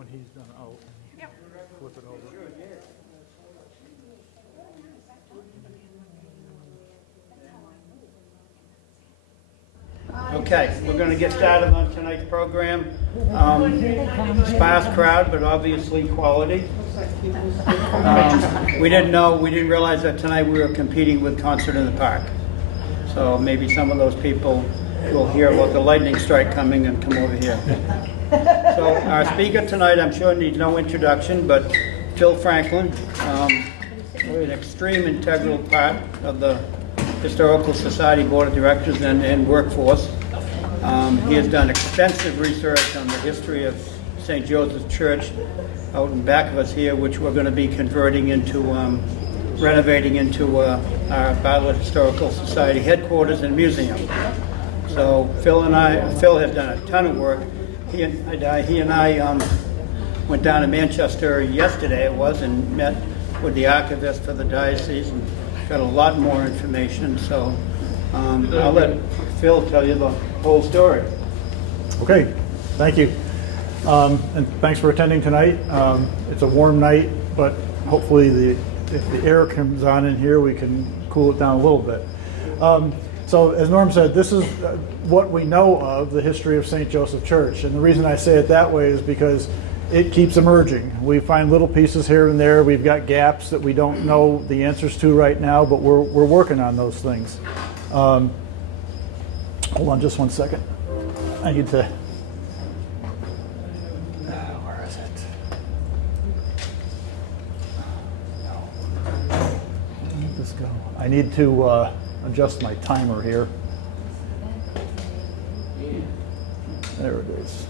when he's done out. Yep. Flip it over. Okay, we're going to get started on tonight's program. Sparse crowd, but obviously quality. We didn't realize that tonight we were competing with Concert in the Park. So maybe some of those people will hear about the lightning strike coming and come over here. So our speaker tonight, I'm sure needs no introduction, but Phil Franklin, an extreme integral part of the Historical Society Board of Directors and workforce. He has done extensive research on the history of St. Joseph's Church out in back of us here, which we're going to be converting into, renovating into our Bartlett Historical Society headquarters and museum. So Phil has done a ton of work. He and I went down to Manchester yesterday, and met with the archivist for the diocese and got a lot more information. So I'll let Phil tell you the whole story. Okay, thank you. And thanks for attending tonight. It's a warm night, but hopefully if the air comes on in here, we can cool it down a little bit. So as Norm said, this is what we know of the history of St. Joseph Church. And the reason I say it that way is because it keeps emerging. We find little pieces here and there. We've got gaps that we don't know the answers to right now, but we're working on those things. Hold on just 1 second. I need to... where is it? Where did this go? I need to adjust my timer here. There it is.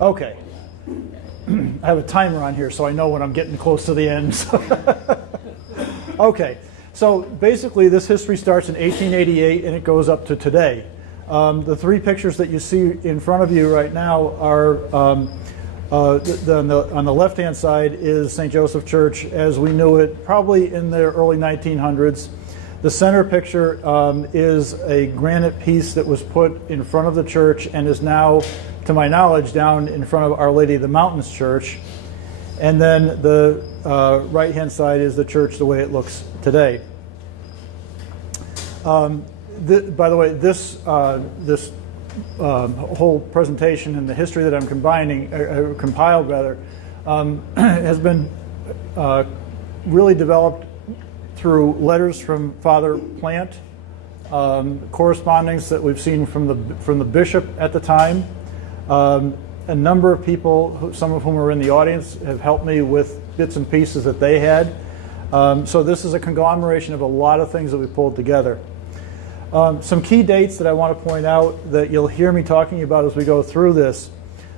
Okay. I have a timer on here so I know when I'm getting close to the end. Okay. So basically this history starts in 1888 and it goes up to today. The three pictures that you see in front of you right now are on the left-hand side is St. Joseph Church as we knew it probably in the early 1900s. The center picture is a granite piece that was put in front of the church and is now, to my knowledge, down in front of Our Lady of the Mountains Church. And then the right-hand side is the church the way it looks today. By the way, this whole presentation and the history that I'm compiled has been really developed through letters from Father Plant, correspondence that we've seen from the bishop at the time. A number of people, some of whom are in the audience, have helped me with bits and pieces that they had. So this is a conglomeration of a lot of things that we pulled together. Some key dates that I want to point out that you'll hear me talking about as we go through this.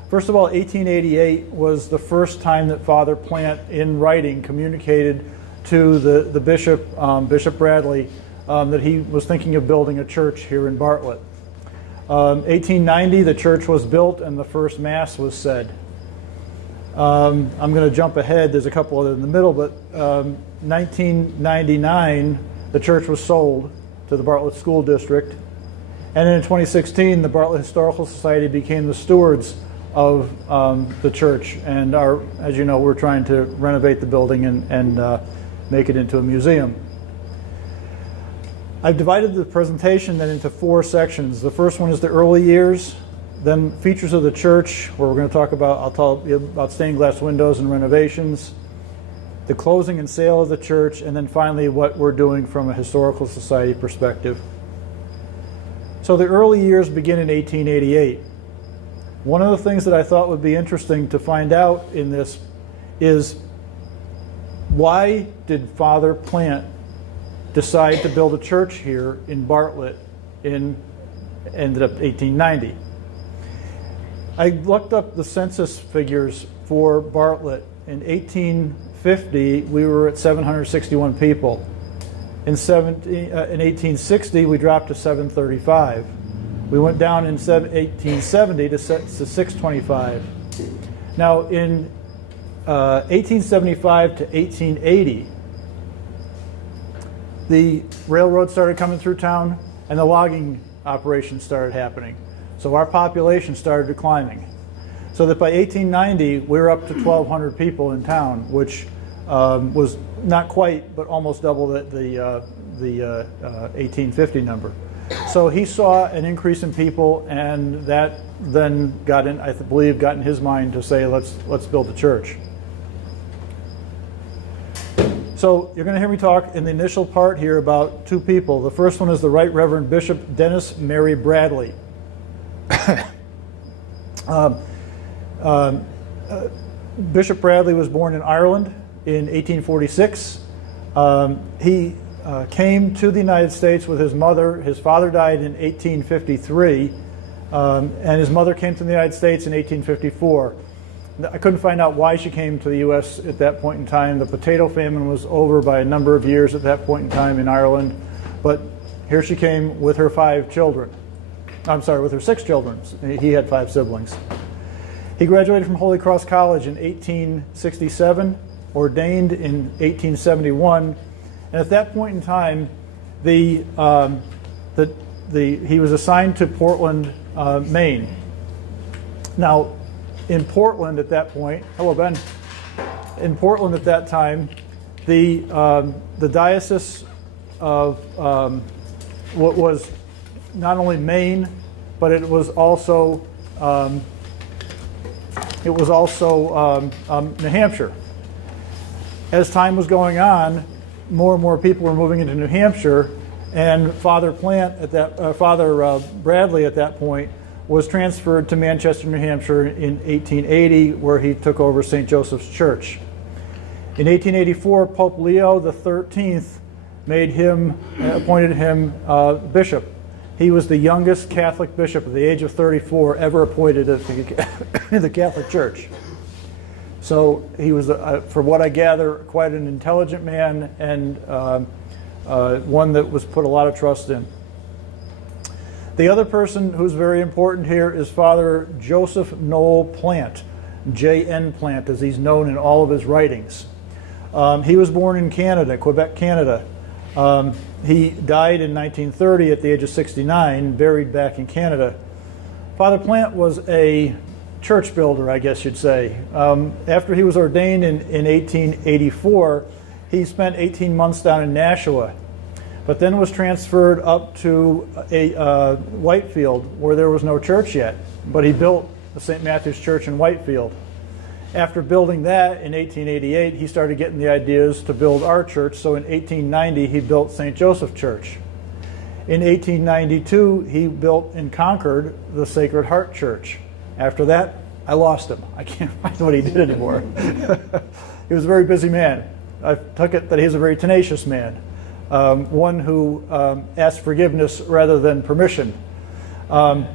First of all, 1888 was the first time that Father Plant, in writing, communicated to the bishop, Bishop Bradley, that he was thinking of building a church here in Bartlett. 1890, the church was built and the first Mass was said. I'm going to jump ahead. There's a couple other in the middle, but 1999, the church was sold to the Bartlett School District. And in 2016, the Bartlett Historical Society became the stewards of the church. And as you know, we're trying to renovate the building and make it into a museum. I've divided the presentation then into 4 sections. The first one is the early years, then features of the church, where we're going to talk about, I'll tell you about stained glass windows and renovations, the closing and sale of the church, and then finally what we're doing from a historical society perspective. So the early years begin in 1888. One of the things that I thought would be interesting to find out in this is why did Father Plant decide to build a church here in Bartlett ended up 1890. I looked up the census figures for Bartlett. In 1850, we were at 761 people. In 1860, we dropped to 735. We went down in 1870 to 625. Now, in 1875 to 1880, the railroad started coming through town and the logging operations started happening. So our population started declining. So that by 1890, we were up to 1,200 people in town, which was not quite, but almost double the 1850 number. So he saw an increase in people, and that then got in, I believe, got in his mind to say, let's build a church. So you're going to hear me talk in the initial part here about two people. The first one is the Right Reverend Bishop Dennis Mary Bradley. Bishop Bradley was born in Ireland in 1846. He came to the United States with his mother. His father died in 1853, and his mother came to the United States in 1854. I couldn't find out why she came to the U.S. at that point in time. The potato famine was over by a number of years at that point in time in Ireland, but here she came with her 5 children. I'm sorry, with her 6 children. He had 5 siblings. He graduated from Holy Cross College in 1867, ordained in 1871, and at that point in time, he was assigned to Portland, Maine. Now, in Portland at that point, hello Ben. In Portland at that time, the diocese of what was not only Maine, but it was also New Hampshire. As time was going on, more and more people were moving into New Hampshire, and Father Bradley at that point was transferred to Manchester, New Hampshire in 1880, where he took over St. Joseph's Church. In 1884, Pope Leo XIII appointed him bishop. He was the youngest Catholic bishop at the age of 34 ever appointed at the Catholic Church. So he was, from what I gather, quite an intelligent man, and one that was put a lot of trust in. The other person who's very important here is Father Joseph Noel Plant, J.N. Plant, as he's known in all of his writings. He was born in Canada, Quebec, Canada. He died in 1930 at the age of 69, buried back in Canada. Father Plant was a church builder, I guess you'd say. After he was ordained in 1884, he spent 18 months down in Nashua, but then was transferred up to Whitefield, where there was no church yet. But he built the St. Matthew's Church in Whitefield. After building that in 1888, he started getting the ideas to build our church. So in 1890, he built St. Joseph Church. In 1892, he built in Concord the Sacred Heart Church. After that, I lost him. I can't find what he did anymore. He was a very busy man. I took it that he's a very tenacious man. One who asked forgiveness rather than permission. Now,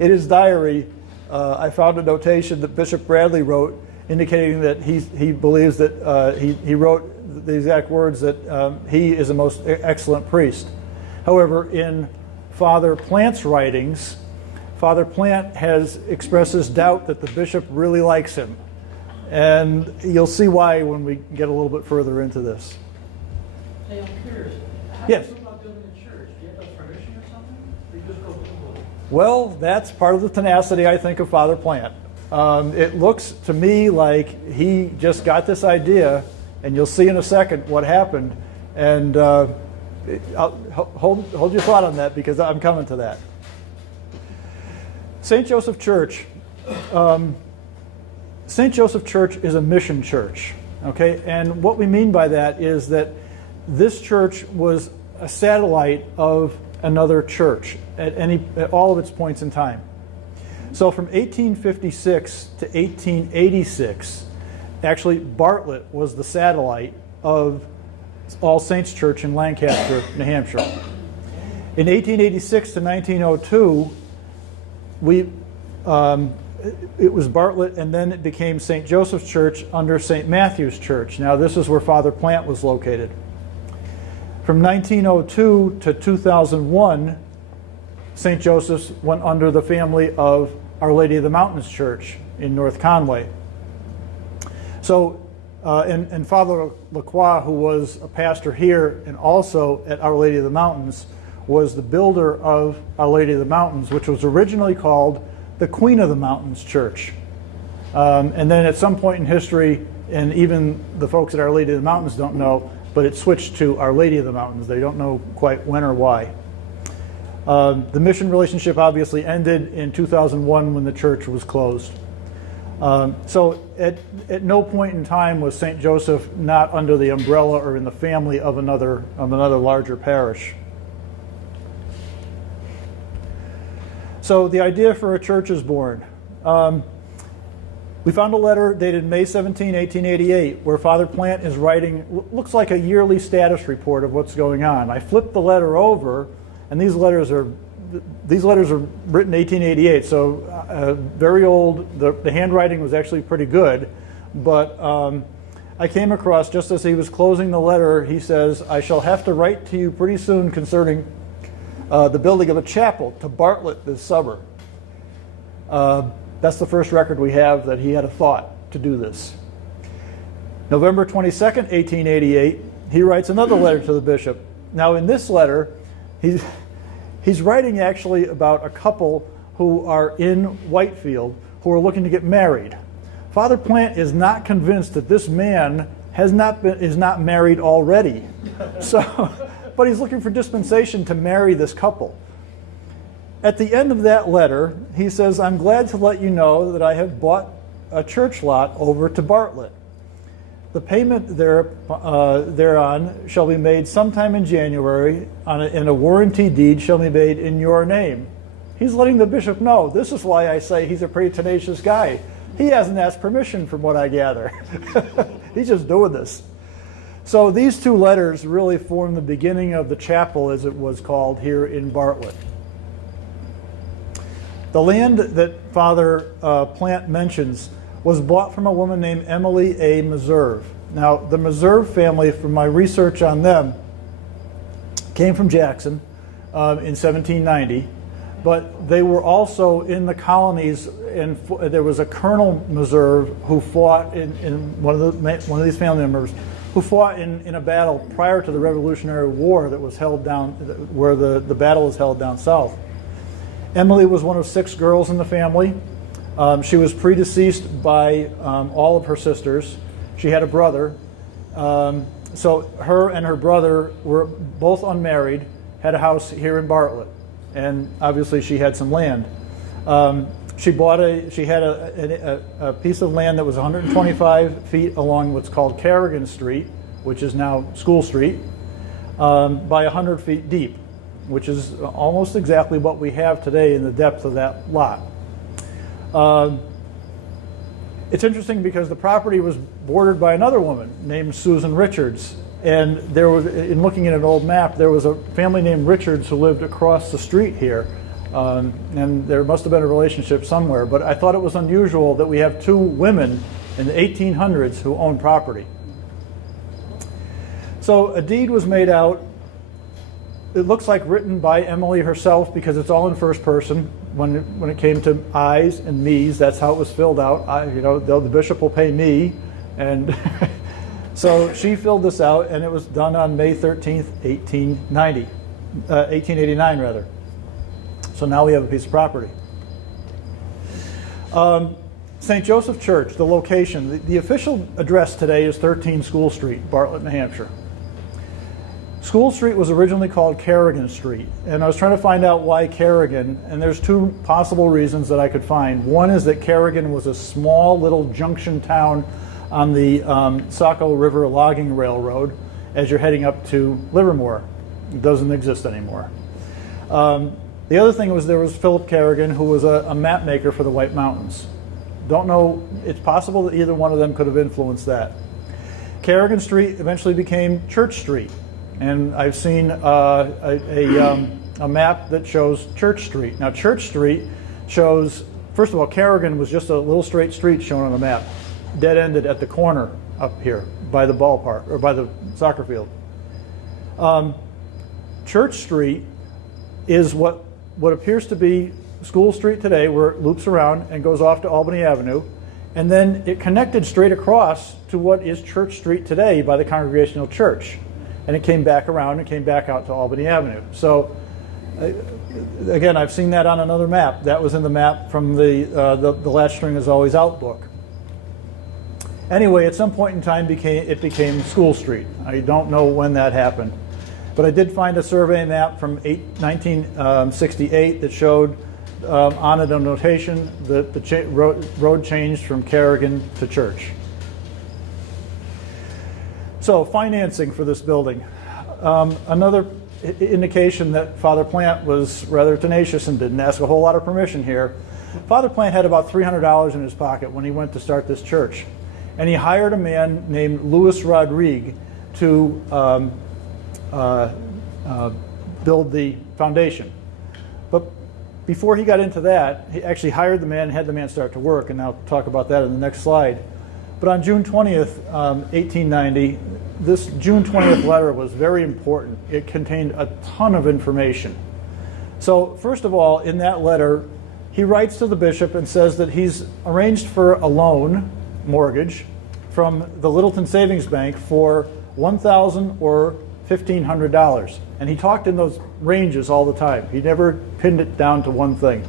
in his diary, I found a notation that Bishop Bradley wrote indicating that he believes that he wrote the exact words that he is a most excellent priest. However, in Father Plant's writings, Father Plant expresses doubt that the bishop really likes him. And you'll see why when we get a little bit further into this. Hey, I'm curious. How Yes. do you go about building a church? Do you have a permission or something? Or you just go build it? Well, that's part of the tenacity, I think, of Father Plant. It looks to me like he just got this idea, and you'll see in a second what happened. And hold your thought on that, because I'm coming to that. St. Joseph Church. St. Joseph Church is a mission church, okay? And what we mean by that is that this church was a satellite of another church at all of its points in time. So from 1856 to 1886, actually Bartlett was the satellite of All Saints Church in Lancaster, New Hampshire. In 1886 to 1902, it was Bartlett, and then it became St. Joseph's Church under St. Matthew's Church. Now this is where Father Plant was located. From 1902 to 2001, St. Joseph's went under the family of Our Lady of the Mountains Church in North Conway. So, and Father Lacroix, who was a pastor here and also at Our Lady of the Mountains, was the builder of Our Lady of the Mountains, which was originally called the Queen of the Mountains Church. And then at some point in history, and even the folks at Our Lady of the Mountains don't know, but it switched to Our Lady of the Mountains. They don't know quite when or why. The mission relationship obviously ended in 2001 when the church was closed. So at no point in time was St. Joseph not under the umbrella or in the family of another larger parish. So the idea for a church is born. We found a letter dated May 17, 1888, where Father Plant is writing, looks like a yearly status report of what's going on. I flipped the letter over, and these letters are written 1888, so very old. The handwriting was actually pretty good, but I came across, just as he was closing the letter, he says, "I shall have to write to you pretty soon concerning the building of a chapel to Bartlett this summer." That's the first record we have that he had a thought to do this. November 22nd, 1888, he writes another letter to the bishop. Now in this letter, he's writing actually about a couple who are in Whitefield who are looking to get married. Father Plant is not convinced that this man is not married already. But he's looking for dispensation to marry this couple. At the end of that letter, he says, "I'm glad to let you know that I have bought a church lot over to Bartlett. The payment thereon shall be made sometime in January, and a warranty deed shall be made in your name." He's letting the bishop know. This is why I say he's a pretty tenacious guy. He hasn't asked permission from what I gather. He's just doing this. So these two letters really form the beginning of the chapel, as it was called, here in Bartlett. The land that Father Plant mentions was bought from a woman named Emily A. Meserve. Now, the Meserve family, from my research on them, came from Jackson in 1790, but they were also in the colonies, and there was a Colonel Meserve who fought in one of these family members who fought in a battle prior to the Revolutionary War that was held down, where the battle was held down south. Emily was one of 6 girls in the family. She was predeceased by all of her sisters. She had a brother. So her and her brother were both unmarried, had a house here in Bartlett, and obviously she had some land. She had a piece of land that was 125 feet along what's called Carrigan Street, which is now School Street, by 100 feet deep, which is almost exactly what we have today in the depth of that lot. It's interesting because the property was bordered by another woman named Susan Richards, and there was, in looking at an old map, there was a family named Richards who lived across the street here, and there must have been a relationship somewhere, but I thought it was unusual that we have 2 women in the 1800s who owned property. So a deed was made out. It looks like written by Emily herself because it's all in first person. When it came to I's and me's, that's how it was filled out. The bishop will pay me, and so she filled this out, and it was done on May 13th, 1889 rather. So now we have a piece of property. St. Joseph Church, the location, the official address today is 13 School Street, Bartlett, New Hampshire. School Street was originally called Carrigan Street, and I was trying to find out why Carrigan, and there's 2 possible reasons that I could find. One is that Carrigan was a small little junction town on the Saco River Logging Railroad as you're heading up to Livermore. It doesn't exist anymore. The other thing was there was Philip Carrigan, who was a map maker for the White Mountains. Don't know, it's possible that either one of them could have influenced that. Carrigan Street eventually became Church Street. And I've seen a map that shows Church Street. Now, Church Street shows, first of all, Carrigan was just a little straight street shown on the map, dead-ended at the corner up here by the ballpark, or by the soccer field. Church Street is what appears to be School Street today, where it loops around and goes off to Albany Avenue. And then it connected straight across to what is Church Street today by the Congregational Church. And it came back around and came back out to Albany Avenue. So again, I've seen that on another map. That was in the map from the latch string is always out book. Anyway, at some point in time, it became School Street. I don't know when that happened. But I did find a survey map from 1968 that showed on it a notation that the road changed from Carrigan to Church. So, financing for this building. Another indication that Father Plant was rather tenacious and didn't ask a whole lot of permission here. Father Plant had about $300 in his pocket when he went to start this church. And he hired a man named Louis Rodrigue to build the foundation. But before he got into that, he actually hired the man and had the man start to work, and I'll talk about that in the next slide. But on June 20th, 1890, this June 20th letter was very important. It contained a ton of information. So first of all, in that letter, he writes to the bishop and says that he's arranged for a loan, mortgage, from the Littleton Savings Bank for $1,000 or $1,500. And he talked in those ranges all the time. He never pinned it down to one thing.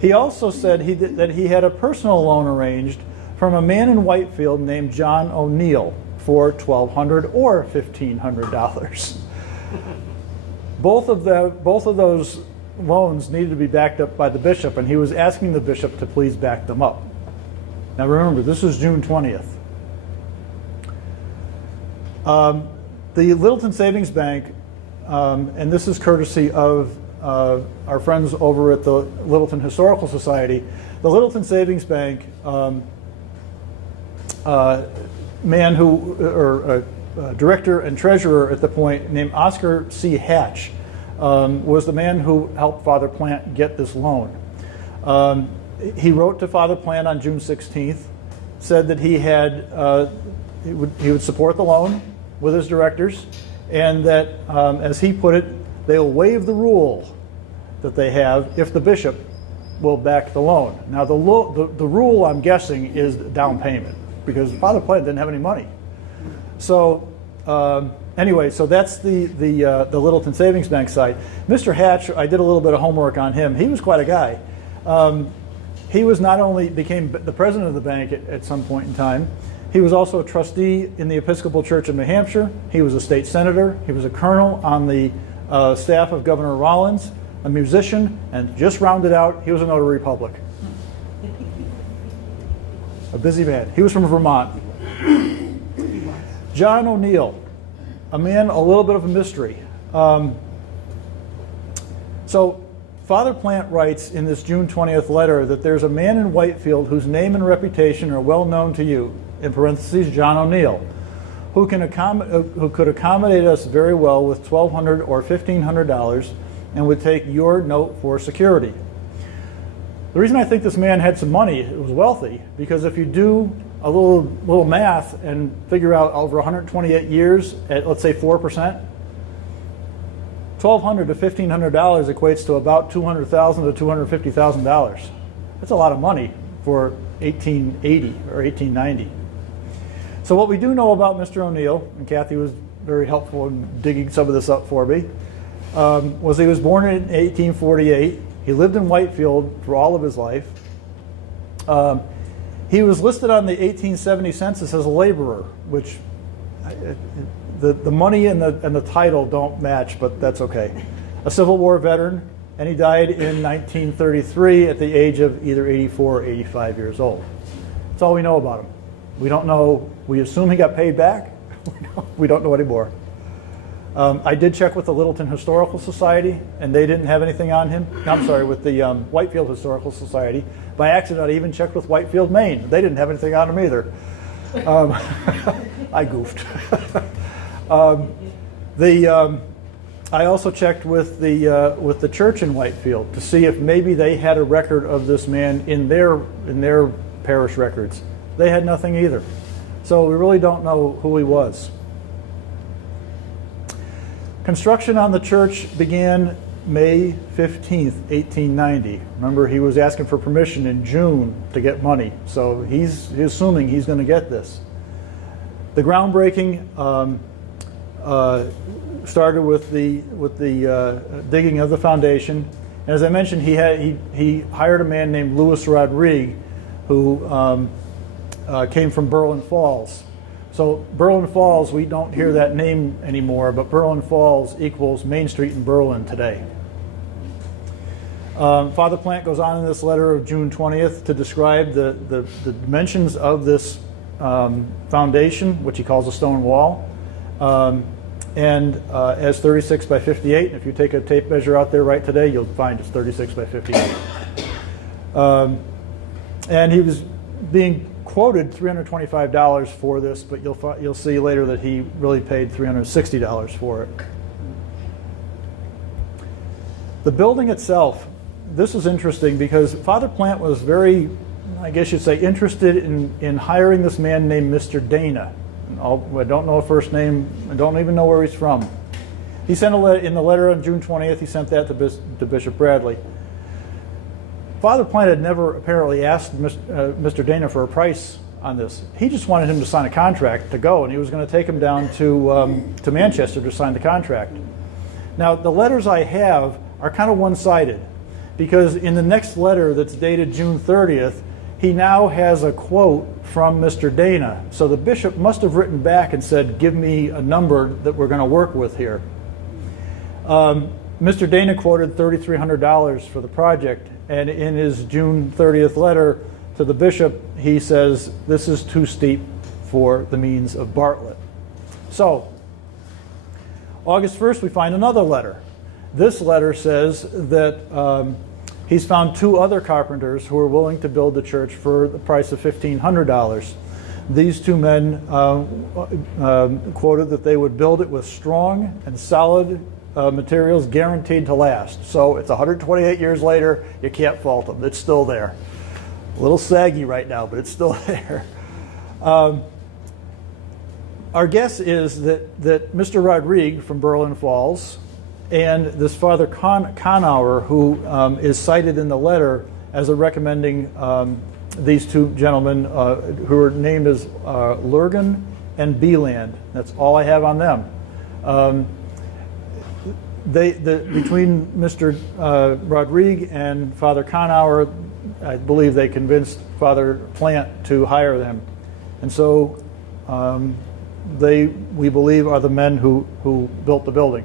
He also said that he had a personal loan arranged from a man in Whitefield named John O'Neill for $1,200 or $1,500. Both of those loans needed to be backed up by the bishop, and he was asking the bishop to please back them up. Now remember, this is June 20th. The Littleton Savings Bank, and this is courtesy of our friends over at the Littleton Historical Society, the Littleton Savings Bank director and treasurer at the point, named Oscar C. Hatch, was the man who helped Father Plant get this loan. He wrote to Father Plant on June 16th, said that he would support the loan with his directors, and that, as he put it, they'll waive the rule that they have if the bishop will back the loan. Now, the rule, I'm guessing, is down payment, because Father Plant didn't have any money. So anyway, so that's the Littleton Savings Bank side. Mr. Hatch, I did a little bit of homework on him. He was quite a guy. He was not only became the president of the bank at some point in time, he was also a trustee in the Episcopal Church of New Hampshire. He was a state senator. He was a colonel on the staff of Governor Rollins, a musician, and just rounded out, he was a notary public. A busy man. He was from Vermont. John O'Neill, a man, a little bit of a mystery. So Father Plant writes in this June 20th letter that there's a man in Whitefield whose name and reputation are well known to you, in parentheses, John O'Neill, who could accommodate us very well with $1,200 or $1,500 and would take your note for security. The reason I think this man had some money, was wealthy, because if you do a little math and figure out over 128 years at, let's say, 4%, $1,200 to $1,500 equates to about $200,000 to $250,000. That's a lot of money for 1880 or 1890. So what we do know about Mr. O'Neill, and Kathy was very helpful in digging some of this up for me, was he was born in 1848. He lived in Whitefield for all of his life. He was listed on the 1870 census as a laborer, which the money and the title don't match, but that's okay. A Civil War veteran, and he died in 1933 at the age of either 84 or 85 years old. That's all we know about him. We don't know. We assume he got paid back. We don't know anymore. I did check with the Littleton Historical Society, and they didn't have anything on him. I'm sorry, with the Whitefield Historical Society. By accident, I even checked with Whitefield, Maine. They didn't have anything on him either. I goofed. I also checked with the church in Whitefield to see if maybe they had a record of this man in their parish records. They had nothing either. So we really don't know who he was. Construction on the church began May 15th, 1890. Remember, he was asking for permission in June to get money, so he's assuming he's going to get this. The groundbreaking started with the digging of the foundation. And as I mentioned, he hired a man named Louis Rodrigue, who came from Berlin Falls. So Berlin Falls, we don't hear that name anymore, but Berlin Falls equals Main Street in Berlin today. Father Plant goes on in this letter of June 20th to describe the dimensions of this foundation, which he calls a stone wall, as 36 by 58. And if you take a tape measure out there right today, you'll find it's 36 by 58. And he was being quoted $325 for this, but you'll see later that he really paid $360 for it. The building itself, this is interesting because Father Plant was very, I guess you'd say, interested in hiring this man named Mr. Dana. I don't know a first name. I don't even know where he's from. He sent in the letter on June 20th, he sent that to Bishop Bradley. Father Plant had never apparently asked Mr. Dana for a price on this. He just wanted him to sign a contract to go, and he was going to take him down to Manchester to sign the contract. Now, the letters I have are kind of one-sided, because in the next letter that's dated June 30th, he now has a quote from Mr. Dana. So the bishop must have written back and said, give me a number that we're going to work with here. Mr. Dana quoted $3,300 for the project, and in his June 30th letter to the bishop, he says, this is too steep for the means of Bartlett. So, August 1st, we find another letter. This letter says that he's found two other carpenters who are willing to build the church for the price of $1,500. These two men quoted that they would build it with strong and solid materials guaranteed to last. So it's 128 years later, you can't fault them. It's still there. A little saggy right now, but it's still there. Our guess is that Mr. Rodrigue from Berlin Falls and this Father Konauer, who is cited in the letter as a recommending these two gentlemen who are named as Lurgan and Beeland. That's all I have on them. Between Mr. Rodrigue and Father Konauer, I believe they convinced Father Plant to hire them. And so we believe, are the men who built the building.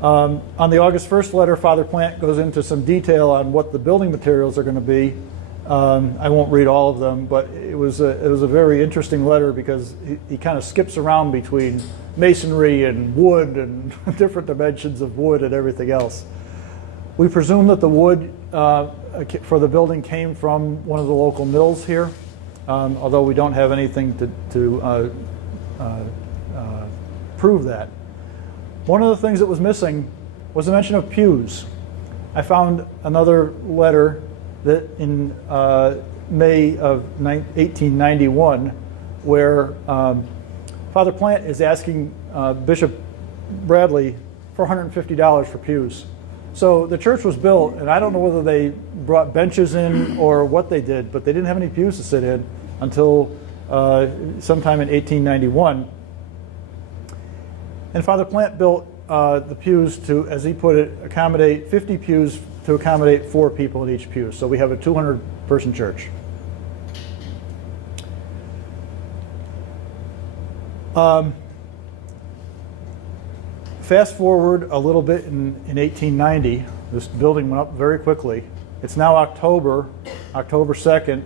On the August 1st letter, Father Plant goes into some detail on what the building materials are going to be. I won't read all of them, but it was a very interesting letter because he kind of skips around between masonry and wood and different dimensions of wood and everything else. We presume that the wood for the building came from one of the local mills here, although we don't have anything to prove that. One of the things that was missing was a mention of pews. I found another letter that in May of 1891 where Father Plant is asking Bishop Bradley for $150 for pews. So the church was built, and I don't know whether they brought benches in or what they did, but they didn't have any pews to sit in until sometime in 1891. And Father Plant built the pews to, as he put it, accommodate 50 pews to accommodate 4 people in each pew. So we have a 200-person church. Fast forward a little bit in 1890, this building went up very quickly. It's now October 2nd,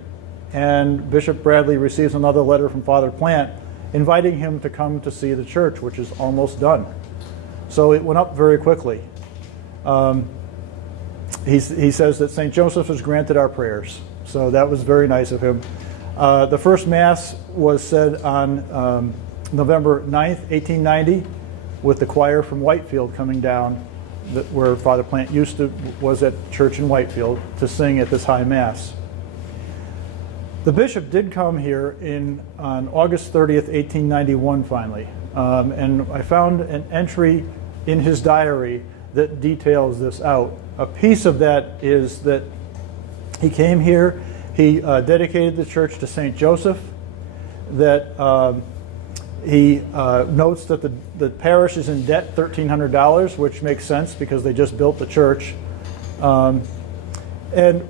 and Bishop Bradley receives another letter from Father Plant inviting him to come to see the church, which is almost done. So it went up very quickly. He says that St. Joseph has granted our prayers. So that was very nice of him. The first Mass was said on November 9th, 1890, with the choir from Whitefield coming down, where Father Plant was at church in Whitefield to sing at this high Mass. The bishop did come here on August 30th, 1891, finally. And I found an entry in his diary that details this out. A piece of that is that he came here, he dedicated the church to St. Joseph, that He notes that the parish is in debt $1,300, which makes sense because they just built the church. And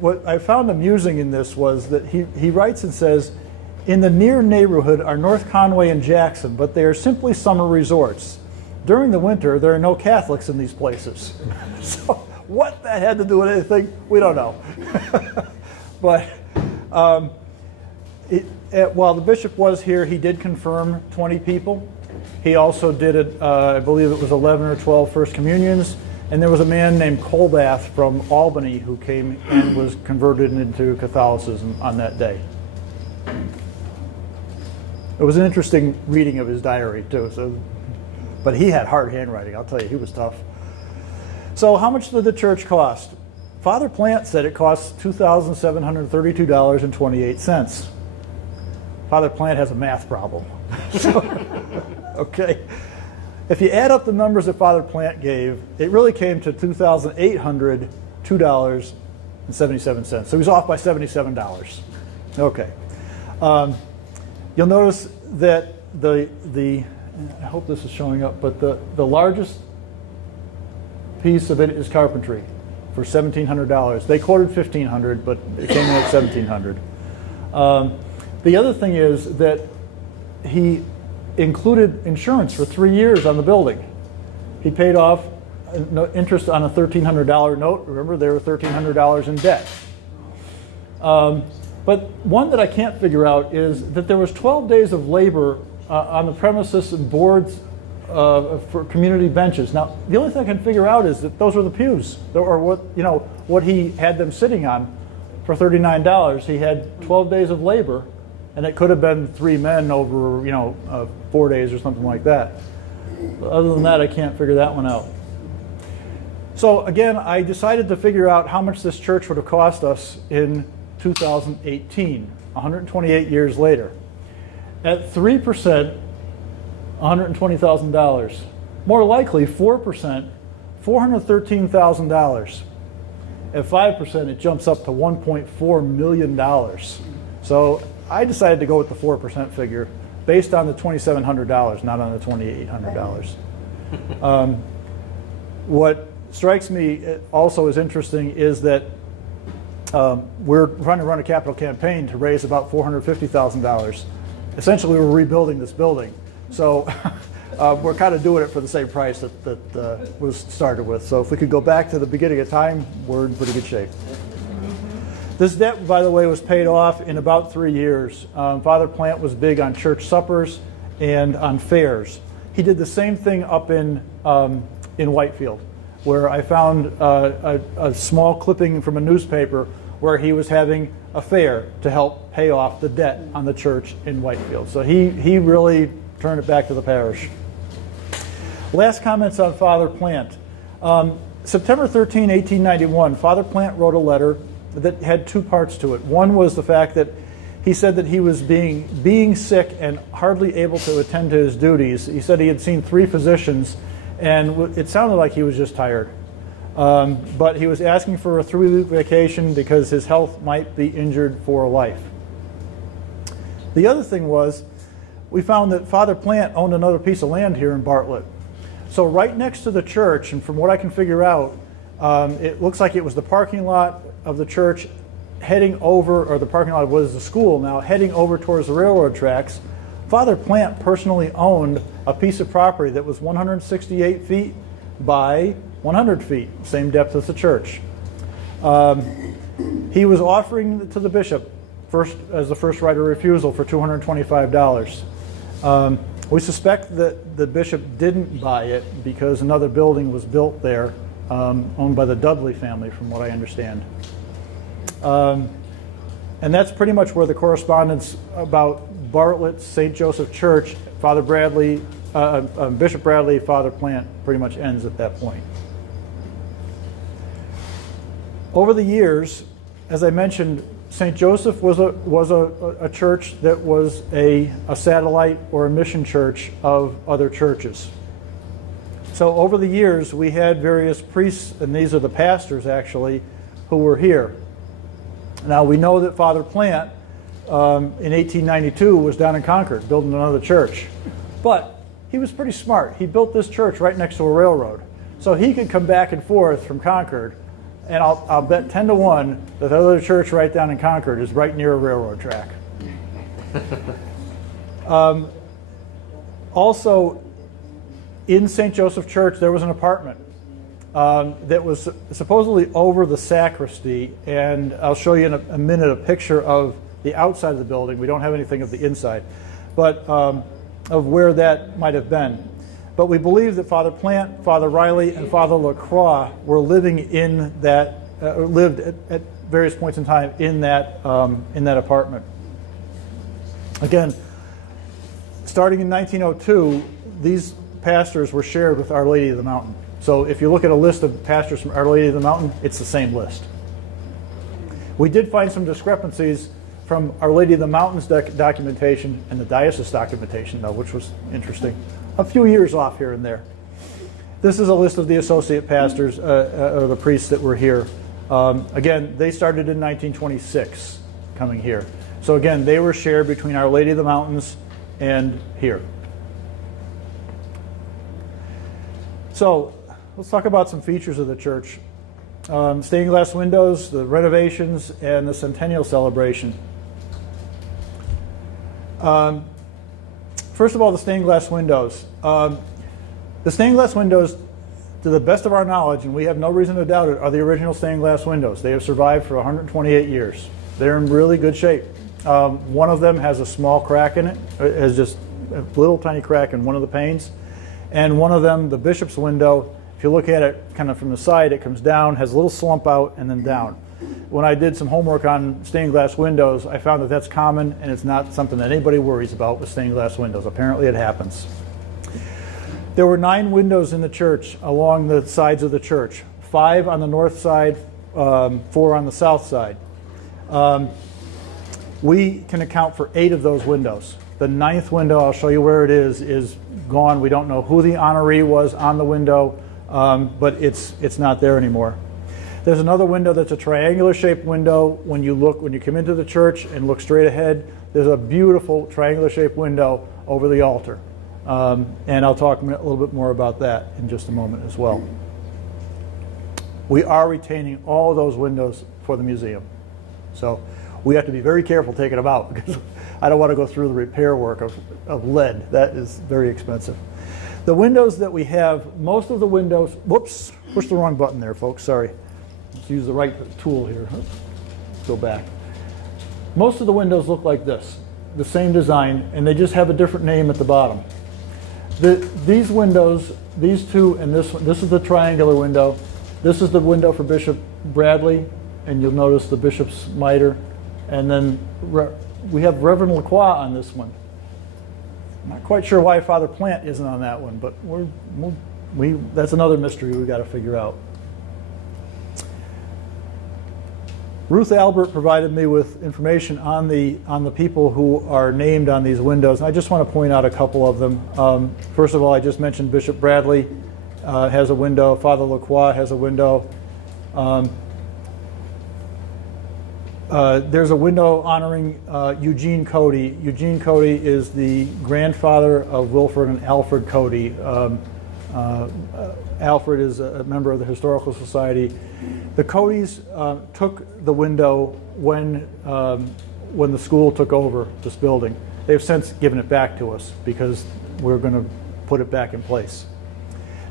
what I found amusing in this was that he writes and says, in the near neighborhood are North Conway and Jackson, but they are simply summer resorts. During the winter, there are no Catholics in these places. So what that had to do with anything, we don't know. But while the bishop was here, he did confirm 20 people. He also did it, I believe it was 11 or 12 First Communions. And there was a man named Colbath from Albany who came and was converted into Catholicism on that day. It was an interesting reading of his diary, too. So, but he had hard handwriting, I'll tell you, he was tough. So how much did the church cost? Father Plant said it costs $2,732.28. Father Plant has a math problem. Okay. If you add up the numbers that Father Plant gave, it really came to $2,802.77. So he's off by $77. Okay. You'll notice that I hope this is showing up, but the largest piece of it is carpentry for $1,700. They quoted $1,500, but it came in at $1,700. The other thing is that he included insurance for 3 years on the building. He paid off interest on a $1,300 note. Remember, they were $1,300 in debt. But one that I can't figure out is that there was 12 days of labor on the premises and boards for community benches. Now, the only thing I can figure out is that those were the pews, or what he had them sitting on for $39. He had 12 days of labor, and it could have been 3 men over 4 days or something like that. But other than that, I can't figure that one out. So again, I decided to figure out how much this church would have cost us in 2018, 128 years later. At 3%, $120,000. More likely, 4%, $413,000. At 5%, it jumps up to $1.4 million. So I decided to go with the 4% figure based on the $2,700, not on the $2,800. What strikes me also as interesting is that we're trying to run a capital campaign to raise about $450,000. Essentially, we're rebuilding this building. So we're kind of doing it for the same price that was started with. So if we could go back to the beginning of time, we're in pretty good shape. This debt, by the way, was paid off in about 3 years. Father Plant was big on church suppers and on fairs. He did the same thing up in Whitefield, where I found a small clipping from a newspaper where he was having a fair to help pay off the debt on the church in Whitefield. So he really turned it back to the parish. Last comments on Father Plant. September 13, 1891, Father Plant wrote a letter that had 2 parts to it. One was the fact that he said that he was being sick and hardly able to attend to his duties. He said he had seen 3 physicians, and it sounded like he was just tired. But he was asking for a 3-week vacation because his health might be injured for life. The other thing was, we found that Father Plant owned another piece of land here in Bartlett. So right next to the church, and from what I can figure out, it looks like it was the parking lot of the church heading over, or the parking lot was the school now, heading over towards the railroad tracks. Father Plant personally owned a piece of property that was 168 feet by 100 feet, same depth as the church. He was offering to the bishop as the first right of refusal for $225. We suspect that the bishop didn't buy it because another building was built there, owned by the Dudley family, from what I understand. And that's pretty much where the correspondence about Bartlett St. Joseph Church, Father Bradley, Bishop Bradley, Father Plant, pretty much ends at that point. Over the years, as I mentioned, St. Joseph was a church that was a satellite or a mission church of other churches. So over the years, we had various priests, and these are the pastors actually, who were here. Now we know that Father Plant in 1892 was down in Concord building another church. But he was pretty smart. He built this church right next to a railroad. So he could come back and forth from Concord, and I'll bet 10 to 1 that the other church right down in Concord is right near a railroad track. Also, in St. Joseph Church, there was an apartment that was supposedly over the sacristy, and I'll show you in a minute a picture of the outside of the building. We don't have anything of the inside, but of where that might have been. But we believe that Father Plant, Father Riley, and Father LaCroix were living in that, lived at various points in time in that apartment. Again, starting in 1902, these pastors were shared with Our Lady of the Mountain. So if you look at a list of pastors from Our Lady of the Mountain, it's the same list. We did find some discrepancies from Our Lady of the Mountain's documentation and the diocese documentation, though, which was interesting. A few years off here and there. This is a list of the associate pastors, or the priests that were here. Again, they started in 1926, coming here. So again, they were shared between Our Lady of the Mountains and here. So let's talk about some features of the church. Stained glass windows, the renovations, and the centennial celebration. First of all, the stained glass windows. The stained glass windows, to the best of our knowledge, and we have no reason to doubt it, are the original stained glass windows. They have survived for 128 years. They're in really good shape. One of them has a small crack in it. It has just a little tiny crack in one of the panes. And one of them, the bishop's window, if you look at it kind of from the side, it comes down, has a little slump out, and then down. When I did some homework on stained glass windows, I found that that's common, and it's not something that anybody worries about with stained glass windows. Apparently it happens. There were 9 windows in the church along the sides of the church. 5 on the north side, 4 on the south side. We can account for 8 of those windows. The 9th window, I'll show you where it is gone. We don't know who the honoree was on the window, but it's not there anymore. There's another window that's a triangular shaped window. When you come into the church and look straight ahead, there's a beautiful triangular shaped window over the altar. And I'll talk a little bit more about that in just a moment as well. We are retaining all of those windows for the museum. So we have to be very careful taking them out because I don't want to go through the repair work of lead. That is very expensive. The windows that we have, most of the windows, whoops, pushed the wrong button there, folks, sorry. Let's use the right tool here. Go back. Most of the windows look like this, the same design, and they just have a different name at the bottom. These windows, these two and this one, this is the triangular window. This is the window for Bishop Bradley, and you'll notice the bishop's mitre. And then we have Reverend Lacroix on this one. I'm not quite sure why Father Plant isn't on that one, but that's another mystery we've got to figure out. Ruth Albert provided me with information on the people who are named on these windows, and I just want to point out a couple of them. First of all, I just mentioned Bishop Bradley has a window. Father Lacroix has a window. There's a window honoring Eugene Cody. Eugene Cody is the grandfather of Wilfred and Alfred Cody. Alfred is a member of the Historical Society. The Codys took the window when the school took over this building. They've since given it back to us because we're going to put it back in place.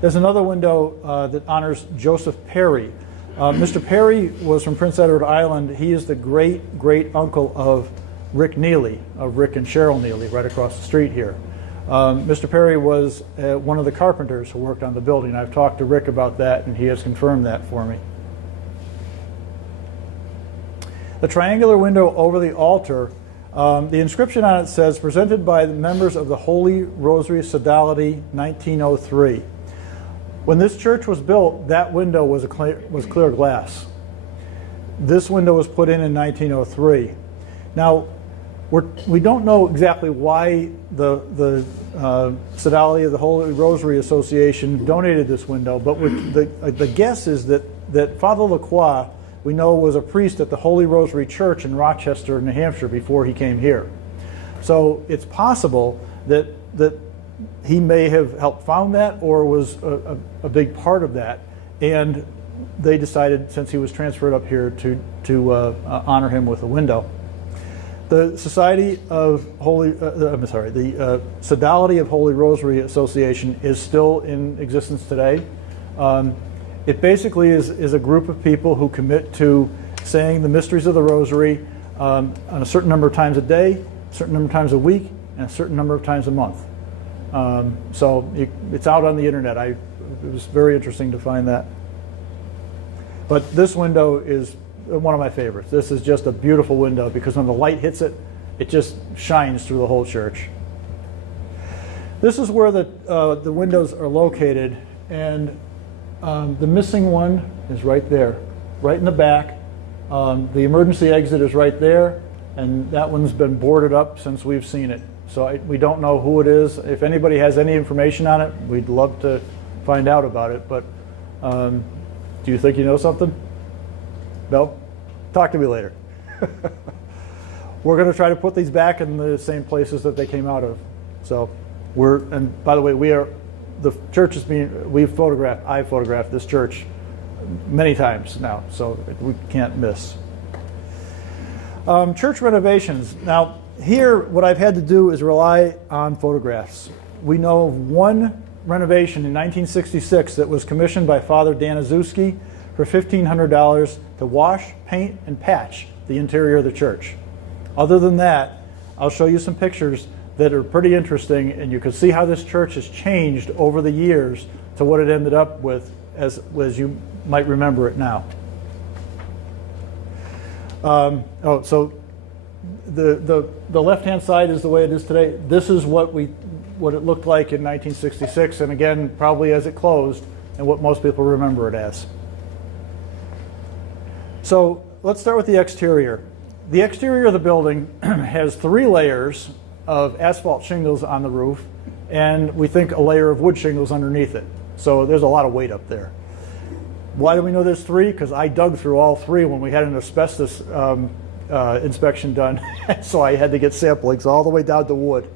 There's another window that honors Joseph Perry. Mr. Perry was from Prince Edward Island. He is the great uncle of Rick Neely, of Rick and Cheryl Neely, right across the street here. Mr. Perry was one of the carpenters who worked on the building. I've talked to Rick about that, and he has confirmed that for me. The triangular window over the altar, the inscription on it says, presented by the members of the Holy Rosary Sodality, 1903. When this church was built, that window was clear glass. This window was put in 1903. Now, we don't know exactly why the Sodality of the Holy Rosary Association donated this window, but the guess is that Father Lacroix, we know, was a priest at the Holy Rosary Church in Rochester, New Hampshire, before he came here. So it's possible that he may have helped found that or was a big part of that. And they decided, since he was transferred up here, to honor him with a window. The Society of Holy, the Sodality of Holy Rosary Association is still in existence today. It basically is a group of people who commit to saying the mysteries of the Rosary on a certain number of times a day, a certain number of times a week, and a certain number of times a month. So it's out on the internet. It was very interesting to find that. But this window is one of my favorites. This is just a beautiful window because when the light hits it, it just shines through the whole church. This is where the windows are located, and the missing one is right there, right in the back. The emergency exit is right there, and that one's been boarded up since we've seen it. So we don't know who it is. If anybody has any information on it, we'd love to find out about it. But do you think you know something? No? Talk to me later. We're going to try to put these back in the same places that they came out of. So and by the way, the church is I've photographed this church many times now, so we can't miss. Church renovations. Now, here, what I've had to do is rely on photographs. We know of one renovation in 1966 that was commissioned by Father Danizewski for $1,500 to wash, paint, and patch the interior of the church. Other than that, I'll show you some pictures that are pretty interesting, and you can see how this church has changed over the years to what it ended up with as you might remember it now. So the left-hand side is the way it is today. This is what it looked like in 1966, and again, probably as it closed, and what most people remember it as. So let's start with the exterior. The exterior of the building has 3 layers of asphalt shingles on the roof, and we think a layer of wood shingles underneath it. So there's a lot of weight up there. Why do we know there's 3? Because I dug through all 3 when we had an asbestos inspection done. So I had to get samplings all the way down to wood.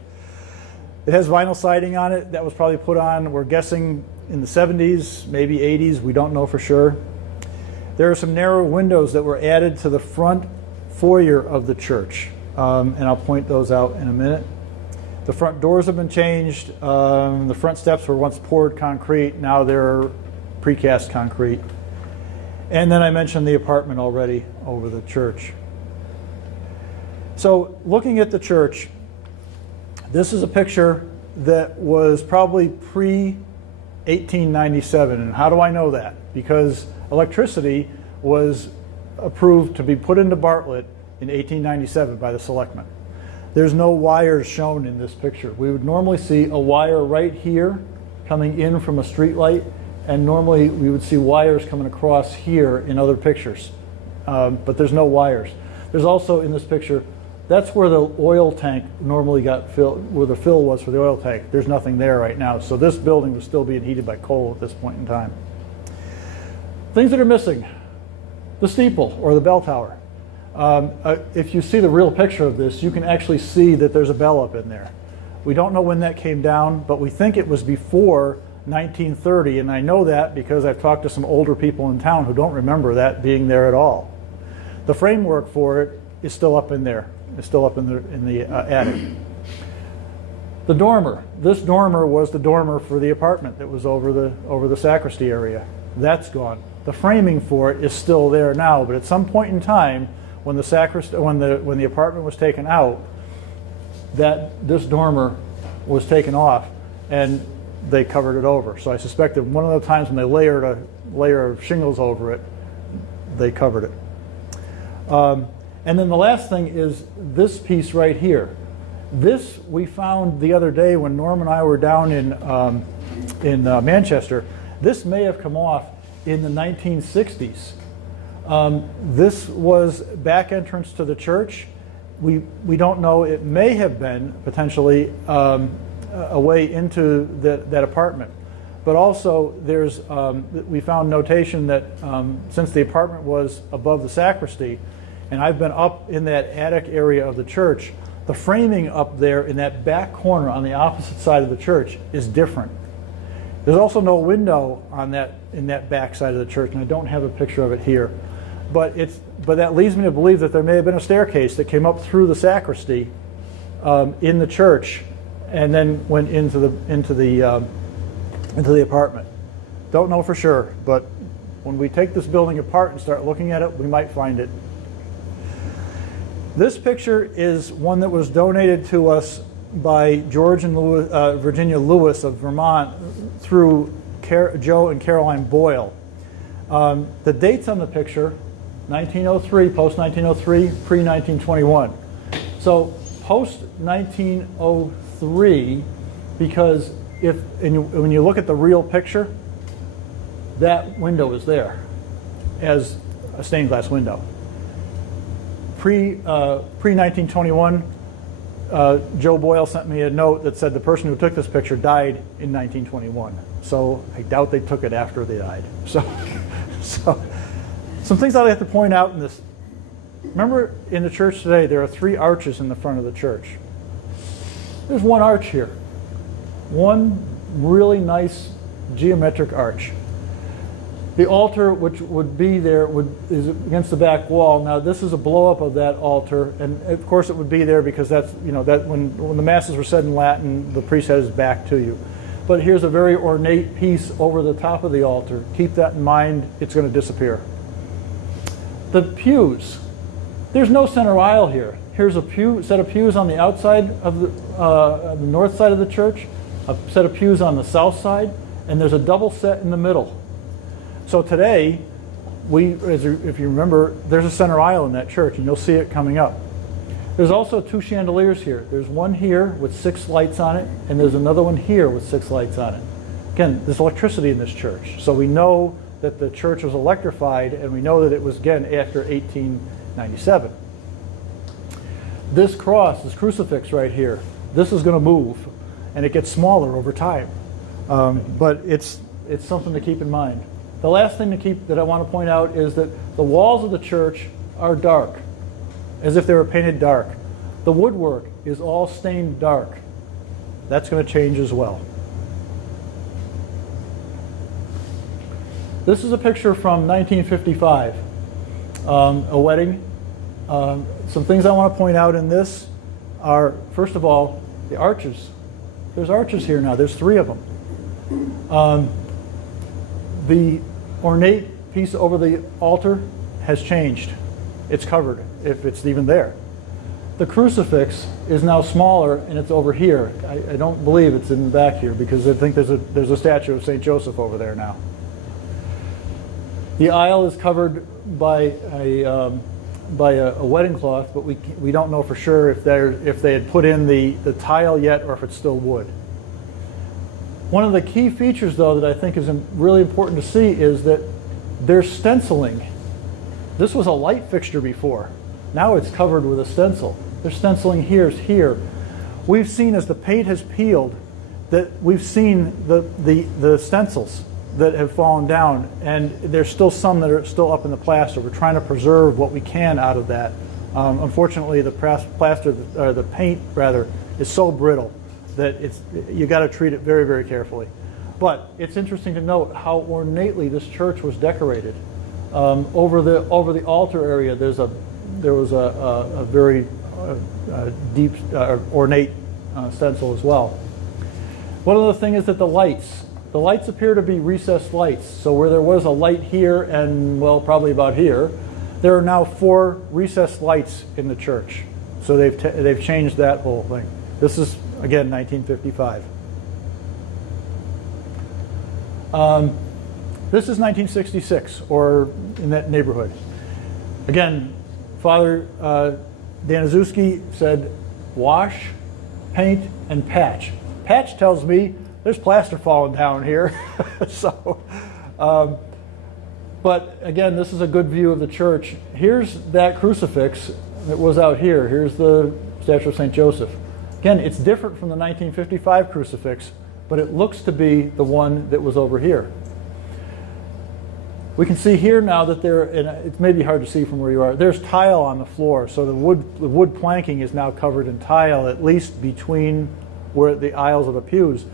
It has vinyl siding on it. That was probably put on, we're guessing, in the 70s, maybe 80s. We don't know for sure. There are some narrow windows that were added to the front foyer of the church. And I'll point those out in a minute. The front doors have been changed. The front steps were once poured concrete. Now they're precast concrete. And then I mentioned the apartment already over the church. So looking at the church, this is a picture that was probably pre-1897. And how do I know that? Because electricity was approved to be put into Bartlett in 1897 by the selectmen. There's no wires shown in this picture. We would normally see a wire right here coming in from a street light, and normally we would see wires coming across here in other pictures. But there's no wires. There's also in this picture, that's where the oil tank normally got filled, where the fill was for the oil tank. There's nothing there right now. So this building was still being heated by coal at this point in time. Things that are missing: the steeple or the bell tower. If you see the real picture of this, you can actually see that there's a bell up in there. We don't know when that came down, but we think it was before 1930, and I know that because I've talked to some older people in town who don't remember that being there at all. The framework for it is still up in there. It's still up in the attic. The dormer. This dormer was the dormer for the apartment that was over the sacristy area. That's gone. The framing for it is still there now, but at some point in time, when the apartment was taken out, this dormer was taken off, and they covered it over. So I suspect that one of the times when they layered a layer of shingles over it, they covered it. And then the last thing is this piece right here. This we found the other day when Norm and I were down in Manchester. This may have come off in the 1960s. This was back entrance to the church. We don't know. It may have been potentially a way into that apartment. But also we found notation that since the apartment was above the sacristy, and I've been up in that attic area of the church, The framing up there in that back corner on the opposite side of the church is different. There's also no window on that in that back side of the church, and I don't have a picture of it here. But that leads me to believe that there may have been a staircase that came up through the sacristy in the church, and then went into the apartment. Don't know for sure, but when we take this building apart and start looking at it, we might find it. This picture is one that was donated to us by George and Virginia Lewis of Vermont through Joe and Caroline Boyle. The dates on the picture, 1903, post-1903, pre-1921. So post-1903, because when you look at the real picture, that window is there as a stained glass window. Pre-1921, Joe Boyle sent me a note that said the person who took this picture died in 1921. So I doubt they took it after they died. So some things I'd have to point out in this. Remember, in the church today, there are 3 arches in the front of the church. There's one arch here. One really nice geometric arch. The altar, which would be there, is against the back wall. Now, this is a blow-up of that altar, and of course, it would be there because that's that when the masses were said in Latin, the priest had his back to you. But here's a very ornate piece over the top of the altar. Keep that in mind; it's going to disappear. The pews. There's no center aisle here. Here's a set of pews on the outside of the north side of the church, a set of pews on the south side, and there's a double set in the middle. So today, if you remember, there's a center aisle in that church, and you'll see it coming up. There's also 2 chandeliers here. There's one here with 6 lights on it, and there's another one here with 6 lights on it. Again, there's electricity in this church, so we know that the church was electrified, and we know that it was, again, after 1897. This cross, this crucifix right here, this is going to move, and it gets smaller over time. But it's something to keep in mind. The last thing that I want to point out is that the walls of the church are dark, as if they were painted dark. The woodwork is all stained dark. That's going to change as well. This is a picture from 1955, a wedding. Some things I want to point out in this are, first of all, the arches. There's arches here now. There's 3 of them. The ornate piece over the altar has changed. It's covered, if it's even there. The crucifix is now smaller, and it's over here. I don't believe it's in the back here because I think there's a statue of St. Joseph over there now. The aisle is covered by a wedding cloth, but we don't know for sure if they had put in the tile yet or if it's still wood. One of the key features, though, that I think is really important to see is that there's stenciling. This was a light fixture before. Now it's covered with a stencil. There's stenciling here. We've seen as the paint has peeled that we've seen the stencils that have fallen down, and there's still some that are still up in the plaster. We're trying to preserve what we can out of that. Unfortunately, the paint is so brittle that you got to treat it very, very carefully. But it's interesting to note how ornately this church was decorated. Over the altar area, there was a very deep, ornate stencil as well. One other thing is that the lights appear to be recessed lights. So where there was a light here and, well, probably about here, there are now 4 recessed lights in the church. So they've changed that whole thing. This is, again, 1955. This is 1966, or in that neighborhood. Again, Father Danaszewski said, wash, paint, and patch. Patch tells me there's plaster falling down here. But again, this is a good view of the church. Here's that crucifix that was out here. Here's the statue of St. Joseph. Again, it's different from the 1955 crucifix, but it looks to be the one that was over here. We can see here now that and it may be hard to see from where you are, there's tile on the floor. So the wood planking is now covered in tile, at least between where the aisles of the pews.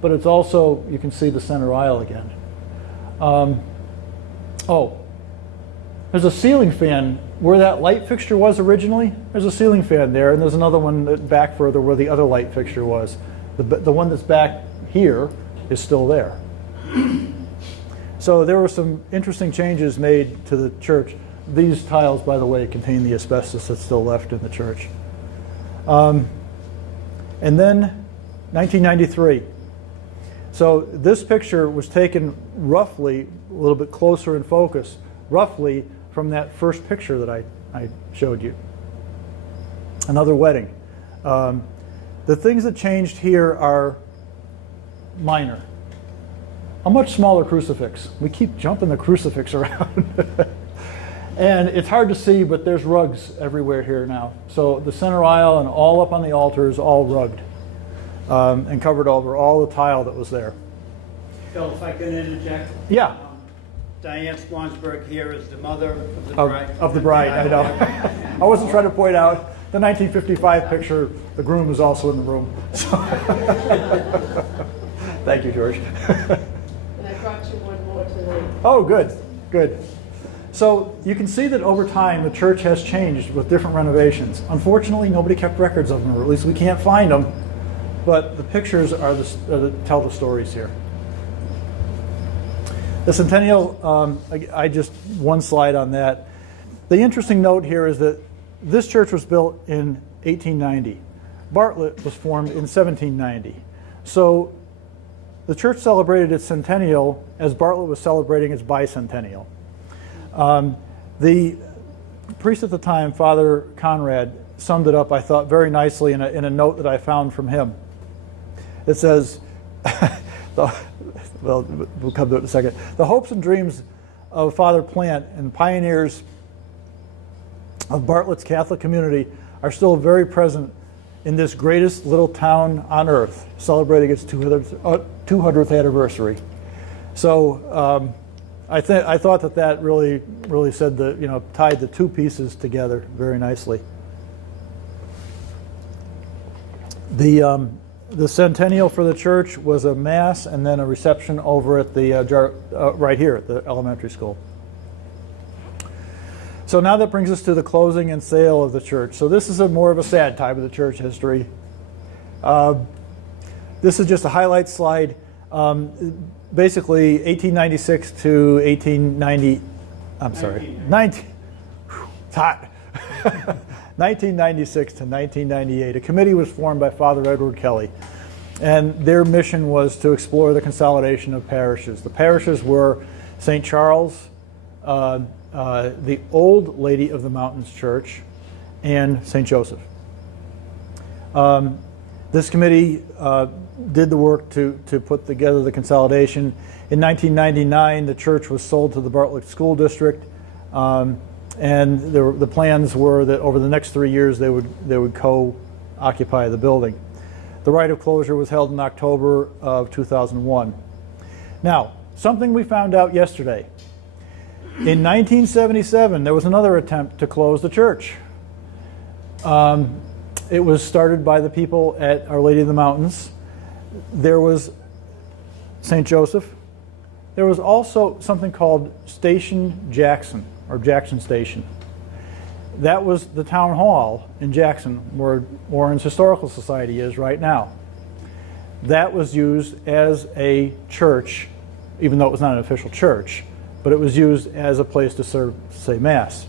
But it's also, you can see the center aisle again. There's a ceiling fan where that light fixture was originally. There's a ceiling fan there, and there's another one back further where the other light fixture was. The one that's back here is still there. So there were some interesting changes made to the church. These tiles, by the way, contain the asbestos that's still left in the church. And then 1993. So this picture was taken roughly, a little bit closer in focus, roughly from that first picture that I showed you. Another wedding. The things that changed here are minor. A much smaller crucifix. We keep jumping the crucifix around. And it's hard to see, but there's rugs everywhere here now. So the center aisle and all up on the altar is all rugged and covered over all the tile that was there. Phil, if I can interject. Yeah. Diane Swansburg here is the mother of the Of, bride. of the bride, I know. I wasn't trying to point out the 1955 picture, the groom is also in the room. So thank you, George. And I brought you one more today. Oh, good, good. So you can see that over time the church has changed with different renovations. Unfortunately, nobody kept records of them, or at least we can't find them. But the pictures are tell the stories here. The Centennial, I just one slide on that. The interesting note here is that this church was built in 1890. Bartlett was formed in 1790. So the church celebrated its centennial as Bartlett was celebrating its bicentennial. The priest at the time, Father Conrad, summed it up, I thought, very nicely in a note that I found from him. It says, well, we'll come to it in a second. The hopes and dreams of Father Plant and pioneers of Bartlett's Catholic community are still very present in this greatest little town on earth, celebrating its 200th anniversary. So I thought that really said tied the two pieces together very nicely. The centennial for the church was a mass and then a reception over at the right here at the elementary school. So now that brings us to the closing and sale of the church. So this is more of a sad time of the church history. This is just a highlight slide. Basically 1896 to 1890. I'm sorry, 19. It's hot. 1996 to 1998, a committee was formed by Father Edward Kelly, and their mission was to explore the consolidation of parishes. The parishes were St. Charles, the Old Lady of the Mountains Church, and St. Joseph. This committee did the work to put together the consolidation. In 1999, the church was sold to the Bartlett School District. And the plans were that over the next 3 years they would co-occupy the building. The right of closure was held in October of 2001. Now, something we found out yesterday. In 1977, there was another attempt to close the church. It was started by the people at Our Lady of the Mountains. There was St. Joseph. There was also something called Station Jackson, or Jackson Station. That was the town hall in Jackson, where Warren's Historical Society is right now. That was used as a church, even though it was not an official church, but it was used as a place to say Mass.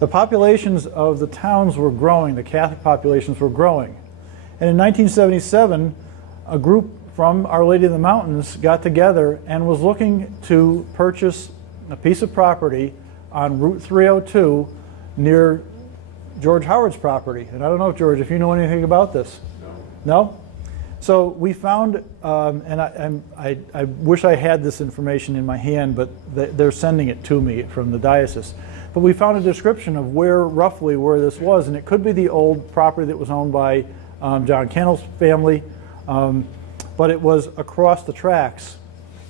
The populations of the towns were growing, the Catholic populations were growing. And in 1977, a group from Our Lady of the Mountains got together and was looking to purchase a piece of property on Route 302 near George Howard's property. And I don't know, George, if you know anything about this. No? So we found, and I wish I had this information in my hand, but they're sending it to me from the diocese. But we found a description of roughly where this was, and it could be the old property that was owned by John Cannell's family, but it was across the tracks.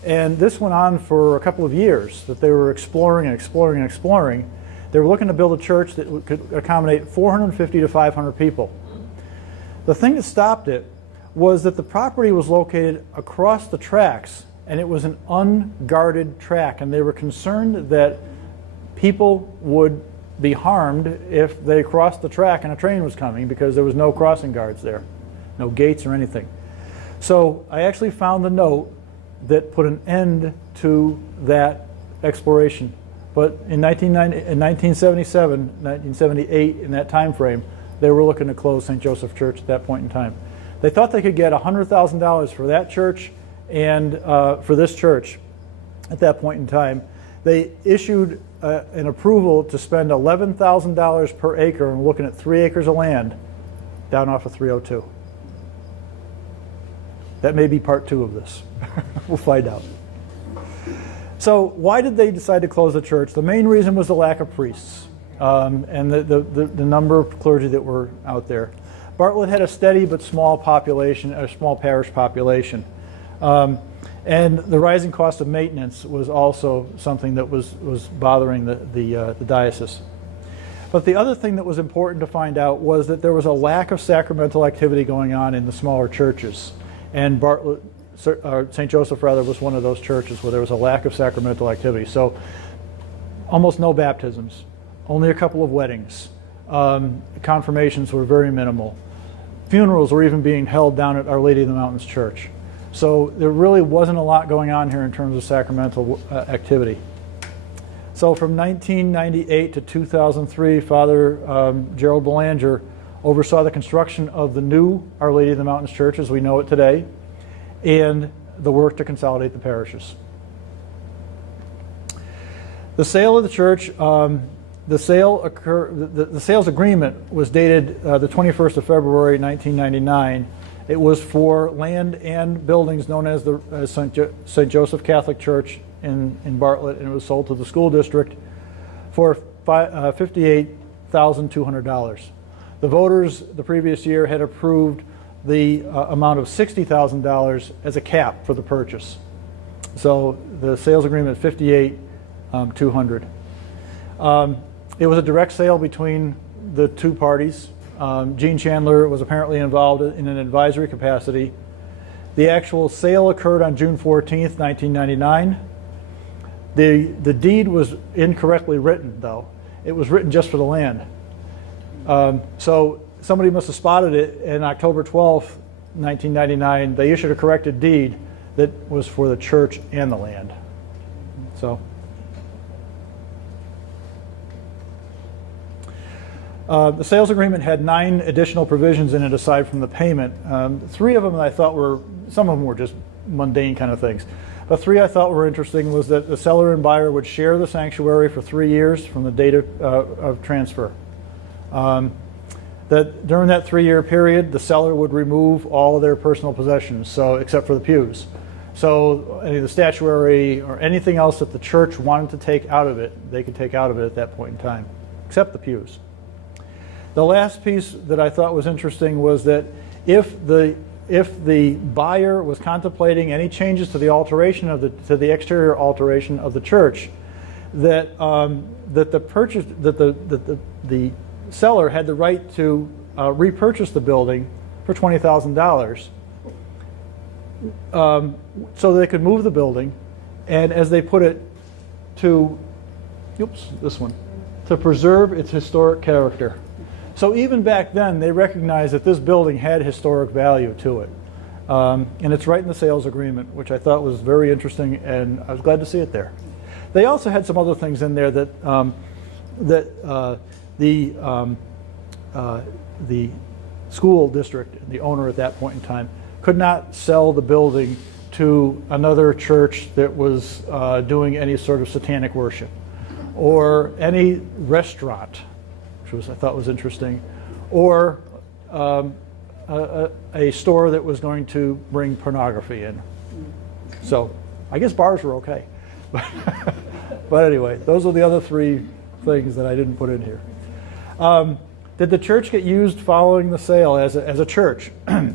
And this went on for a couple of years, that they were exploring and exploring and exploring. They were looking to build a church that could accommodate 450 to 500 people. The thing that stopped it was that the property was located across the tracks, and it was an unguarded track, and they were concerned that people would be harmed if they crossed the track and a train was coming, because there was no crossing guards there, no gates or anything. So I actually found the note that put an end to that exploration. But in 1977, 1978, in that time frame, they were looking to close St. Joseph Church at that point in time. They thought they could get $100,000 for that church and for this church at that point in time. They issued an approval to spend $11,000 per acre, and we're looking at 3 acres of land down off of 302. That may be part 2 of this. We'll find out. So why did they decide to close the church? The main reason was the lack of priests and the number of clergy that were out there. Bartlett had a steady but small population, a small parish population. And the rising cost of maintenance was also something that was bothering the diocese. But the other thing that was important to find out was that there was a lack of sacramental activity going on in the smaller churches. And Bartlett, St. Joseph rather, was one of those churches where there was a lack of sacramental activity. So almost no baptisms, only a couple of weddings. Confirmations were very minimal. Funerals were even being held down at Our Lady of the Mountains Church. So there really wasn't a lot going on here in terms of sacramental activity. So from 1998 to 2003, Father Gerald Belanger oversaw the construction of the new Our Lady of the Mountains Church as we know it today, and the work to consolidate the parishes. The sale of the church, the sales agreement was dated the 21st of February 1999. It was for land and buildings known as the St. Joseph Catholic Church in Bartlett, and it was sold to the school district for $58,200. The voters the previous year had approved the amount of $60,000 as a cap for the purchase. So the sales agreement, $58,200. It was a direct sale between the two parties. Gene Chandler was apparently involved in an advisory capacity. The actual sale occurred on June 14th, 1999. The deed was incorrectly written, though. It was written just for the land. So somebody must have spotted it, and October 12th, 1999, they issued a corrected deed that was for the church and the land. So the sales agreement had 9 additional provisions in it aside from the payment. 3 of them I thought were, some of them were just mundane kind of things. But 3 I thought were interesting was that the seller and buyer would share the sanctuary for 3 years from the date of transfer. That during that 3-year period, the seller would remove all of their personal possessions, so except for the pews. So any of the statuary or anything else that the church wanted to take out of it, they could take out of it at that point in time, except the pews. The last piece that I thought was interesting was that if the buyer was contemplating any changes to the alteration of the exterior alteration of the church, that the seller had the right to repurchase the building for $20,000, so they could move the building, and as they put it, to preserve its historic character. So even back then, they recognized that this building had historic value to it. And it's right in the sales agreement, which I thought was very interesting, and I was glad to see it there. They also had some other things in there that the school district, the owner at that point in time, could not sell the building to another church that was doing any sort of satanic worship, or any restaurant, which I thought was interesting, or a store that was going to bring pornography in. So I guess bars were okay. But anyway, those are the other 3 things that I didn't put in here. Did the church get used following the sale as a church? I've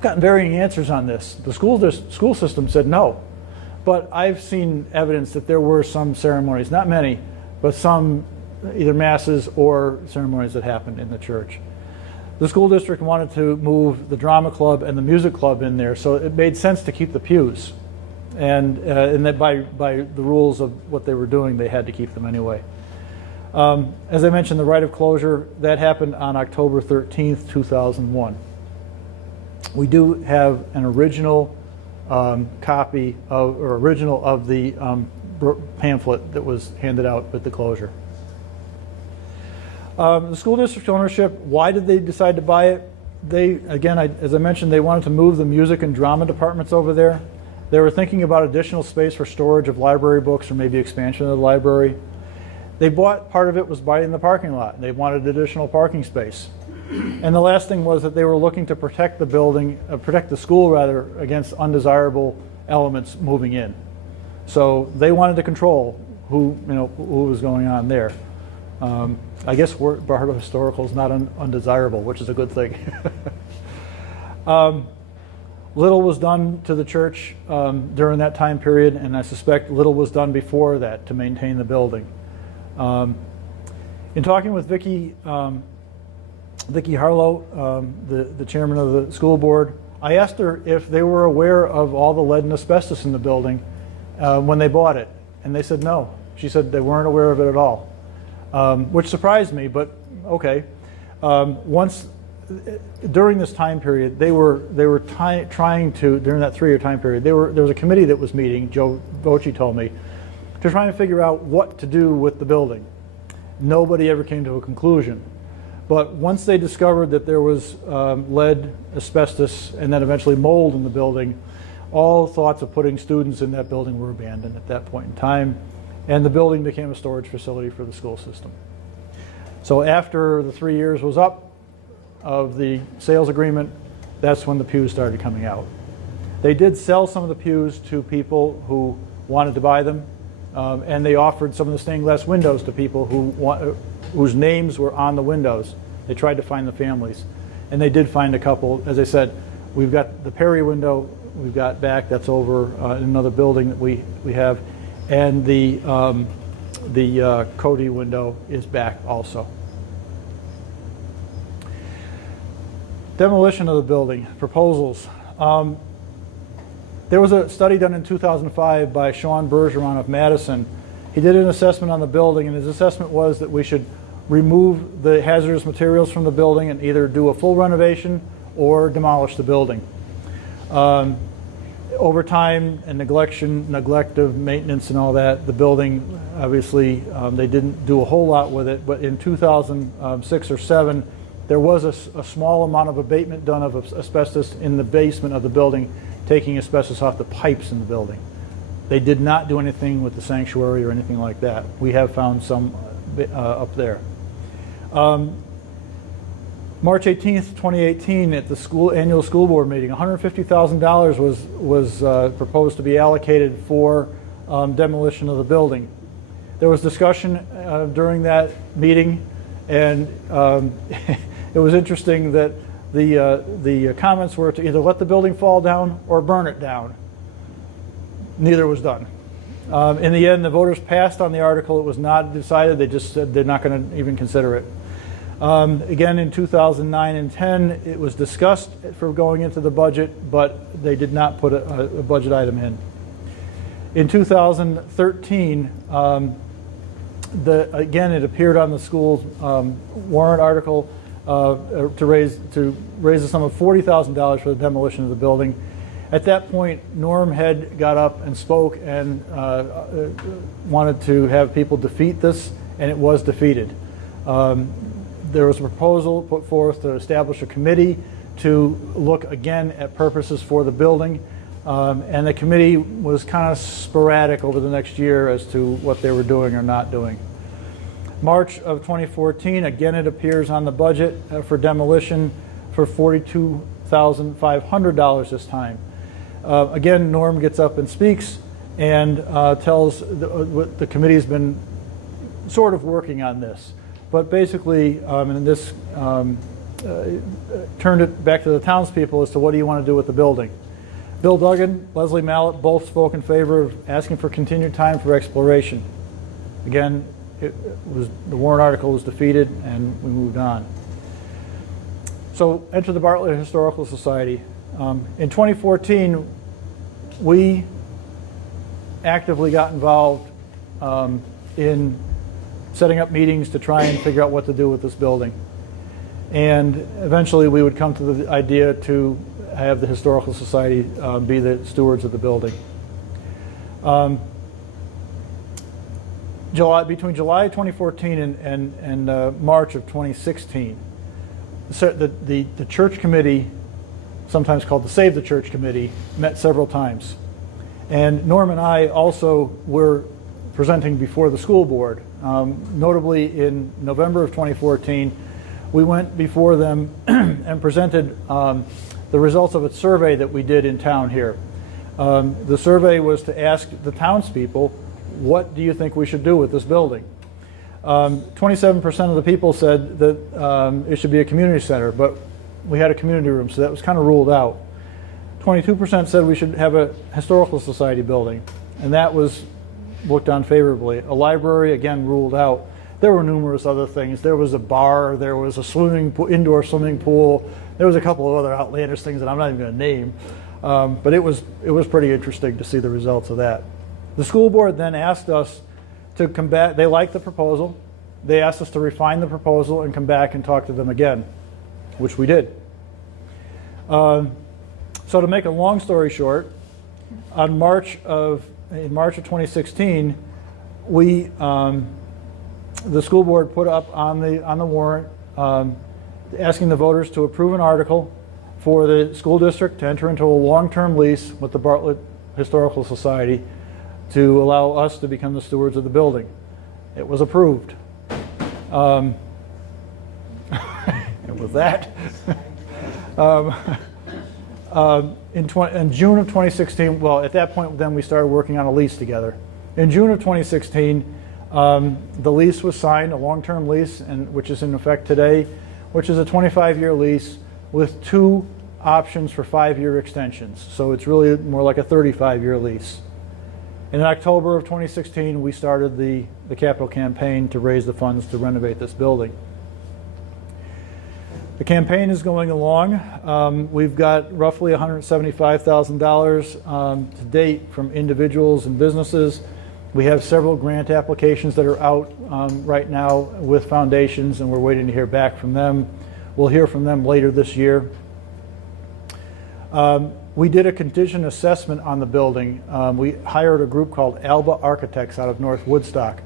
gotten varying answers on this. The school system said no. But I've seen evidence that there were some ceremonies, not many, but some either masses or ceremonies that happened in the church. The school district wanted to move the drama club and the music club in there, so it made sense to keep the pews. And that by the rules of what they were doing, they had to keep them anyway. As I mentioned, the right of closure, that happened on October 13th, 2001. We do have an original copy of the pamphlet that was handed out with the closure. The school district ownership, why did they decide to buy it? As I mentioned, they wanted to move the music and drama departments over there. They were thinking about additional space for storage of library books or maybe expansion of the library. They bought, part of it was buying the parking lot. They wanted additional parking space. And the last thing was that they were looking to protect the building, protect the school rather, against undesirable elements moving in. So they wanted to control who was going on there. I guess Bartlett Historical is not undesirable, which is a good thing. Little was done to the church during that time period, and I suspect little was done before that to maintain the building. In talking with Vicki Harlow, the chairman of the school board, I asked her if they were aware of all the lead and asbestos in the building when they bought it, and they said no. She said they weren't aware of it at all, which surprised me, but okay. During this time period, they were trying to, during that 3-year time period, there was a committee that was meeting, Joe Voce told me, to try and figure out what to do with the building. Nobody ever came to a conclusion. But once they discovered that there was lead, asbestos, and then eventually mold in the building, all thoughts of putting students in that building were abandoned at that point in time, and the building became a storage facility for the school system. So after the 3 years was up of the sales agreement, that's when the pews started coming out. They did sell some of the pews to people who wanted to buy them, and they offered some of the stained glass windows to people whose names were on the windows. They tried to find the families, and they did find a couple. As I said, we've got the Perry window we've got back, that's over in another building that we have, and the Cody window is back also. Demolition of the building, proposals. There was a study done in 2005 by Sean Bergeron of Madison. He did an assessment on the building, and his assessment was that we should remove the hazardous materials from the building and either do a full renovation or demolish the building. Over time and neglect of maintenance and all that, the building, obviously, they didn't do a whole lot with it, but in 2006 or 7, there was a small amount of abatement done of asbestos in the basement of the building, taking asbestos off the pipes in the building. They did not do anything with the sanctuary or anything like that. We have found some up there. March 18th, 2018, at the annual school board meeting, $150,000 was proposed to be allocated for demolition of the building. There was discussion during that meeting, and it was interesting that the comments were to either let the building fall down or burn it down. Neither was done. In the end, the voters passed on the article. It was not decided. They just said they're not going to even consider it. Again, in 2009 and 10, it was discussed for going into the budget, but they did not put a budget item in. In 2013, again, it appeared on the school's warrant article to raise the sum of $40,000 for the demolition of the building. At that point, Norm Head got up and spoke and wanted to have people defeat this, and it was defeated. There was a proposal put forth to establish a committee to look again at purposes for the building, and the committee was kind of sporadic over the next year as to what they were doing or not doing. March of 2014, again it appears on the budget for demolition for $42,500 this time. Again, Norm gets up and speaks and tells the committee's been sort of working on this. But basically, and this turned it back to the townspeople as to what do you want to do with the building. Bill Duggan, Leslie Mallett both spoke in favor of asking for continued time for exploration. Again, the warrant article was defeated and we moved on. So enter the Bartlett Historical Society. In 2014, we actively got involved in setting up meetings to try and figure out what to do with this building. And eventually we would come to the idea to have the Historical Society be the stewards of the building. Between July 2014 and March of 2016, the church committee, sometimes called the Save the Church Committee, met several times. And Norm and I also were presenting before the school board. Notably in November of 2014, we went before them and presented the results of a survey that we did in town here. The survey was to ask the townspeople, what do you think we should do with this building? 27% of the people said that it should be a community center, but we had a community room, so that was kind of ruled out. 22% said we should have a historical society building, and that was looked on favorably. A library, again, ruled out. There were numerous other things. There was a bar, there was a indoor swimming pool, there was a couple of other outlandish things that I'm not even going to name, but it was pretty interesting to see the results of that. The school board then asked us to come back. They liked the proposal. They asked us to refine the proposal and come back and talk to them again, which we did. So to make a long story short, in March of 2016, the school board put up on the warrant asking the voters to approve an article for the school district to enter into a long-term lease with the Bartlett Historical Society to allow us to become the stewards of the building. It was approved. And with that, in June of 2016, well, at that point then we started working on a lease together. In June of 2016, the lease was signed, a long-term lease, which is in effect today, which is a 25-year lease with 2 options for 5-year extensions. So it's really more like a 35-year lease. In October of 2016, we started the capital campaign to raise the funds to renovate this building. The campaign is going along. We've got roughly $175,000 to date from individuals and businesses. We have several grant applications that are out right now with foundations, and we're waiting to hear back from them. We'll hear from them later this year. We did a condition assessment on the building. We hired a group called Alba Architects out of North Woodstock.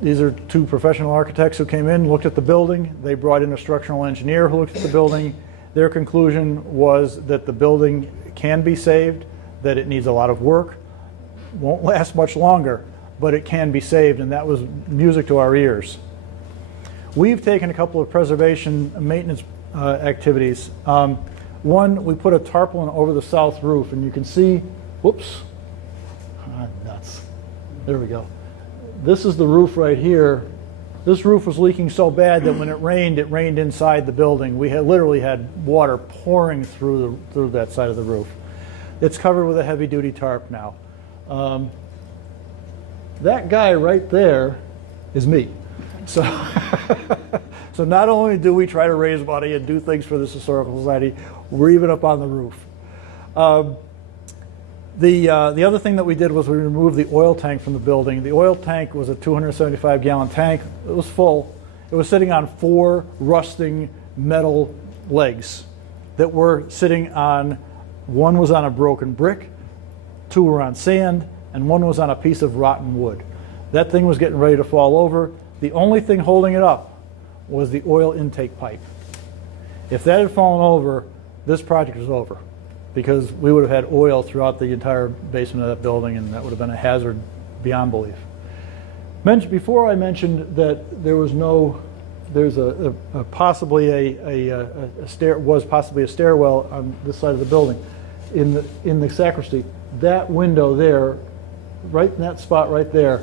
These are 2 professional architects who came in, looked at the building. They brought in a structural engineer who looked at the building. Their conclusion was that the building can be saved, that it needs a lot of work, won't last much longer, but it can be saved, and that was music to our ears. We've taken a couple of preservation and maintenance activities. One, we put a tarpaulin over the south roof, and you can see, whoops, nuts. There we go. This is the roof right here. This roof was leaking so bad that when it rained inside the building. We literally had water pouring through that side of the roof. It's covered with a heavy-duty tarp now. That guy right there is me. So, so not only do we try to raise money and do things for this historical society, we're even up on the roof. The other thing that we did was we removed the oil tank from the building. The oil tank was a 275-gallon tank. It was full. It was sitting on 4 rusting metal legs that were sitting on, one was on a broken brick, 2 were on sand, and 1 was on a piece of rotten wood. That thing was getting ready to fall over. The only thing holding it up was the oil intake pipe. If that had fallen over, this project was over, because we would have had oil throughout the entire basement of that building, and that would have been a hazard beyond belief. Before I mentioned that there's possibly a stairwell on this side of the building. In the sacristy, that window there, right in that spot right there,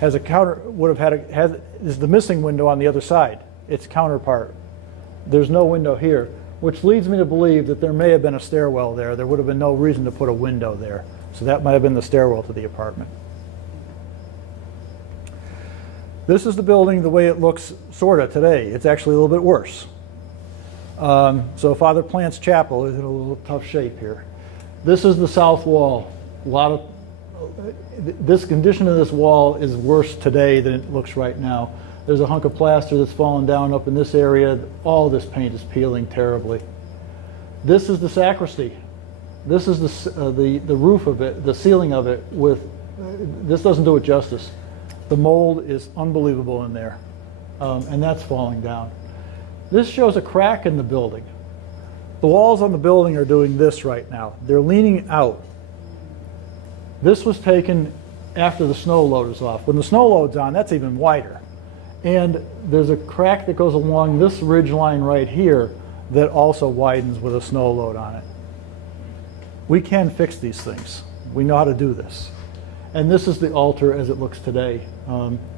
has a counter, is the missing window on the other side, its counterpart. There's no window here. which leads me to believe that there may have been a stairwell there. There would have been no reason to put a window there. So that might have been the stairwell to the apartment. This is the building the way it looks sort of today. It's actually a little bit worse. So Father Plant's chapel is in a little tough shape here. This is the south wall. This condition of this wall is worse today than it looks right now. There's a hunk of plaster that's fallen down up in this area. All this paint is peeling terribly. This is the sacristy. This is the roof of it, the ceiling of it. This doesn't do it justice. The mold is unbelievable in there, and that's falling down. This shows a crack in the building. The walls on the building are doing this right now. They're leaning out. This was taken after the snow load is off. When the snow load's on, that's even wider. And there's a crack that goes along this ridge line right here that also widens with a snow load on it. We can fix these things. We know how to do this. And this is the altar as it looks today.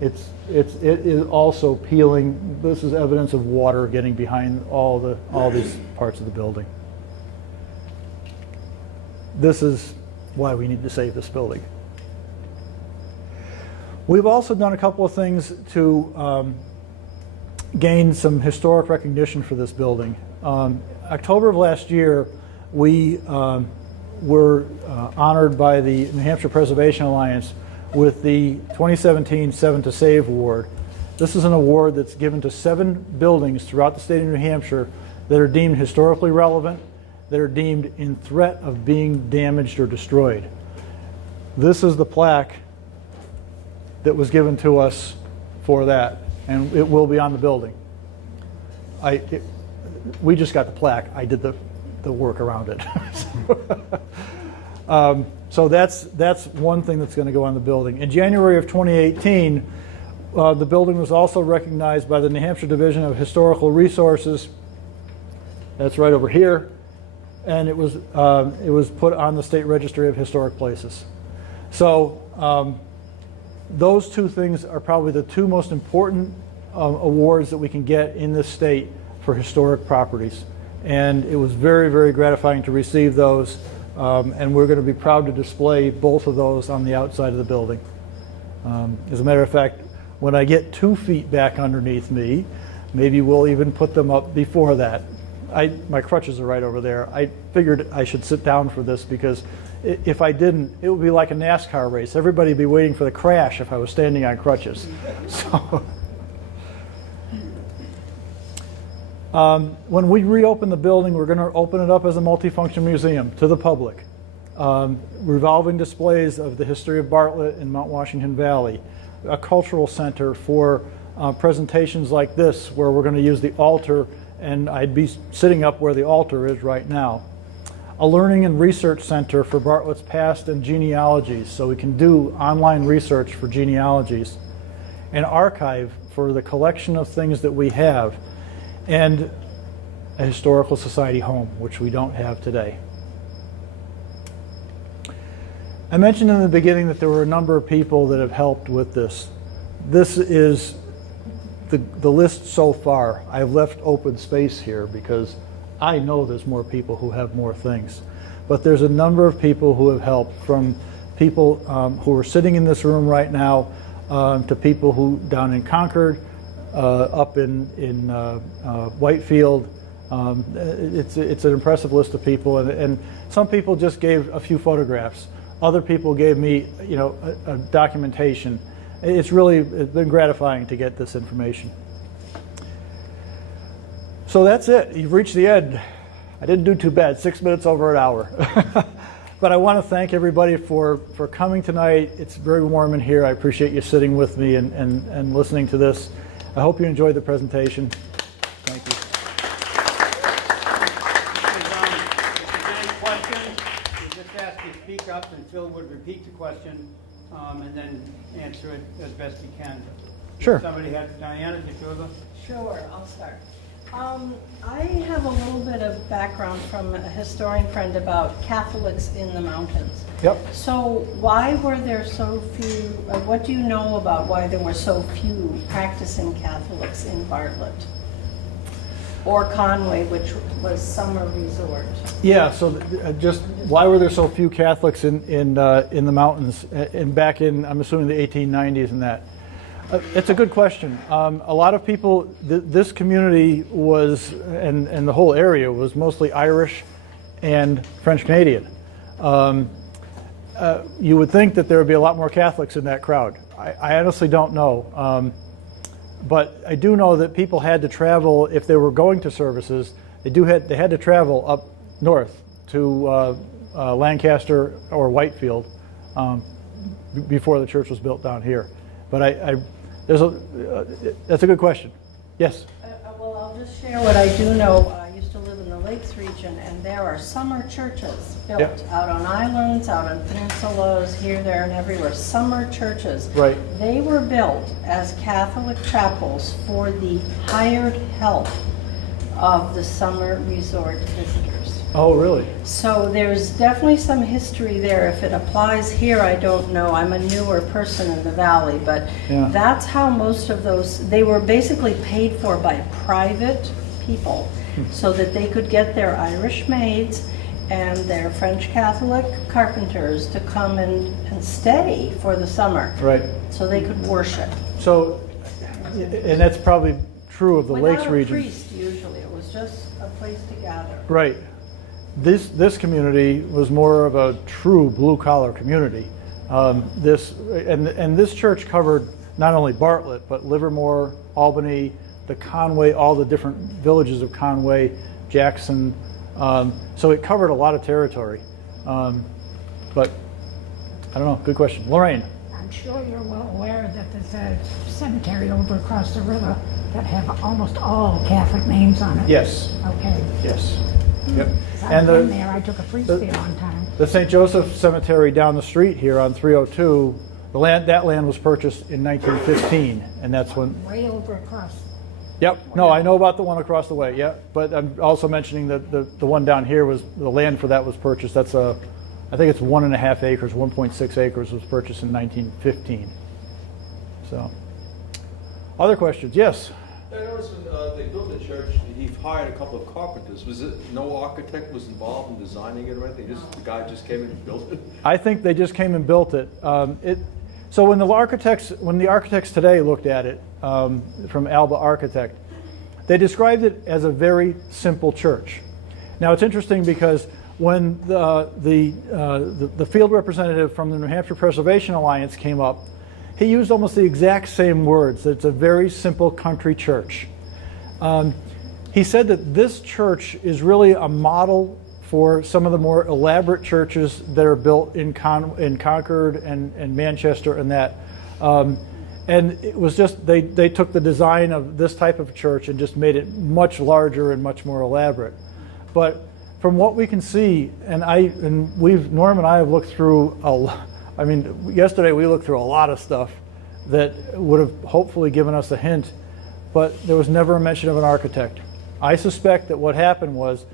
It is also peeling. This is evidence of water getting behind all these parts of the building. This is why we need to save this building. We've also done a couple of things to gain some historic recognition for this building. October of last year, we were honored by the New Hampshire Preservation Alliance with the 2017 Seven to Save Award. This is an award that's given to 7 buildings throughout the state of New Hampshire that are deemed historically relevant, that are deemed in threat of being damaged or destroyed. This is the plaque that was given to us for that, and it will be on the building. We just got the plaque. I did the work around it. So that's one thing that's going to go on the building. In January of 2018, the building was also recognized by the New Hampshire Division of Historical Resources. That's right over here, and it was put on the State Registry of Historic Places. So those two things are probably the two most important awards that we can get in this state for historic properties. And it was very, very gratifying to receive those. And we're going to be proud to display both of those on the outside of the building. As a matter of fact, when I get 2 feet back underneath me, maybe we'll even put them up before that. My crutches are right over there. I figured I should sit down for this because if I didn't, it would be like a NASCAR race. Everybody would be waiting for the crash if I was standing on crutches. So, when we reopen the building, we're going to open it up as a multifunction museum to the public. Revolving displays of the history of Bartlett and Mount Washington Valley. A cultural center for presentations like this, where we're going to use the altar, and I'd be sitting up where the altar is right now. A learning and research center for Bartlett's past and genealogies, so we can do online research for genealogies. An archive for the collection of things that we have, and a historical society home, which we don't have today. I mentioned in the beginning that there were a number of people that have helped with this. This is the list so far. I've left open space here because I know there's more people who have more things. But there's a number of people who have helped, from people who are sitting in this room right now to people who down in Concord, up in Whitefield. It's an impressive list of people, and some people just gave a few photographs. Other people gave me, a documentation. It's been gratifying to get this information. So that's it. You've reached the end. I didn't do too bad. 6 minutes over an hour. But I want to thank everybody for coming tonight. It's very warm in here. I appreciate you sitting with me and listening to this. I hope you enjoyed the presentation. Thank you. If there's any questions, we'll just ask you to speak up, and Phil would repeat the question and then answer it as best he can. Sure. Somebody had, Diana, did you have a? Sure, I'll start. I have a little bit of background from a historian friend about Catholics in the mountains. Yep. So why were there so few, what do you know about why there were so few practicing Catholics in Bartlett? or Conway, which was summer resort. Yeah, so just why were there so few Catholics in the mountains and back in, I'm assuming, the 1890s and that? It's a good question. A lot of people, this community was, and the whole area was mostly Irish and French Canadian. You would think that there would be a lot more Catholics in that crowd. I honestly don't know. But I do know that people had to travel, if they were going to services, they had to travel up north to Lancaster or Whitefield before the church was built down here. But that's a good question. Yes? Well, I'll just share what I do know. I used to live in the Lakes region, and there are summer churches built out on islands, out on peninsulas, here, there, and everywhere. Summer churches. Right. They were built as Catholic chapels for the hired help of the summer resort visitors. Oh, really? So there's definitely some history there. If it applies here, I don't know. I'm a newer person in the valley, but that's how most of those, they were basically paid for by private people so that they could get their Irish maids and their French Catholic carpenters to come and stay for the summer. Right. So they could worship. So, and that's probably true of the Lakes region. Without a priest, usually. It was just a place to gather. Right. This community was more of a true blue-collar community. This church covered not only Bartlett, but Livermore, Albany, the Conway, all the different villages of Conway, Jackson. So it covered a lot of territory. But I don't know. Good question. Lorraine. I'm sure you're well aware that there's a cemetery over across the river that have almost all Catholic names on it. Yes. Okay. Yes. Yep. I've been there. I took a priest there one time. The St. Joseph Cemetery down the street here on 302, that land was purchased in 1915, and that's when. Way over across. Yep. No, I know about the one across the way. Yeah, but I'm also mentioning that the one down here was the land for that was purchased. That's I think it's 1.5 acres, 1.6 acres was purchased in 1915. So, other questions? Yes. I noticed when they built the church, he hired a couple of carpenters. Was it no architect was involved in designing it or anything? The guy just came in and built it? I think they just came and built it. So when the architects today looked at it, from Alba Architect, they described it as a very simple church. Now it's interesting because when the field representative from the New Hampshire Preservation Alliance came up, he used almost the exact same words. It's a very simple country church. He said that this church is really a model for some of the more elaborate churches that are built in Concord and Manchester and that. And it was just, they took the design of this type of church and just made it much larger and much more elaborate. But from what we can see, Norm and I have looked through yesterday we looked through a lot of stuff that would have hopefully given us a hint, but there was never a mention of an architect. I suspect that what happened was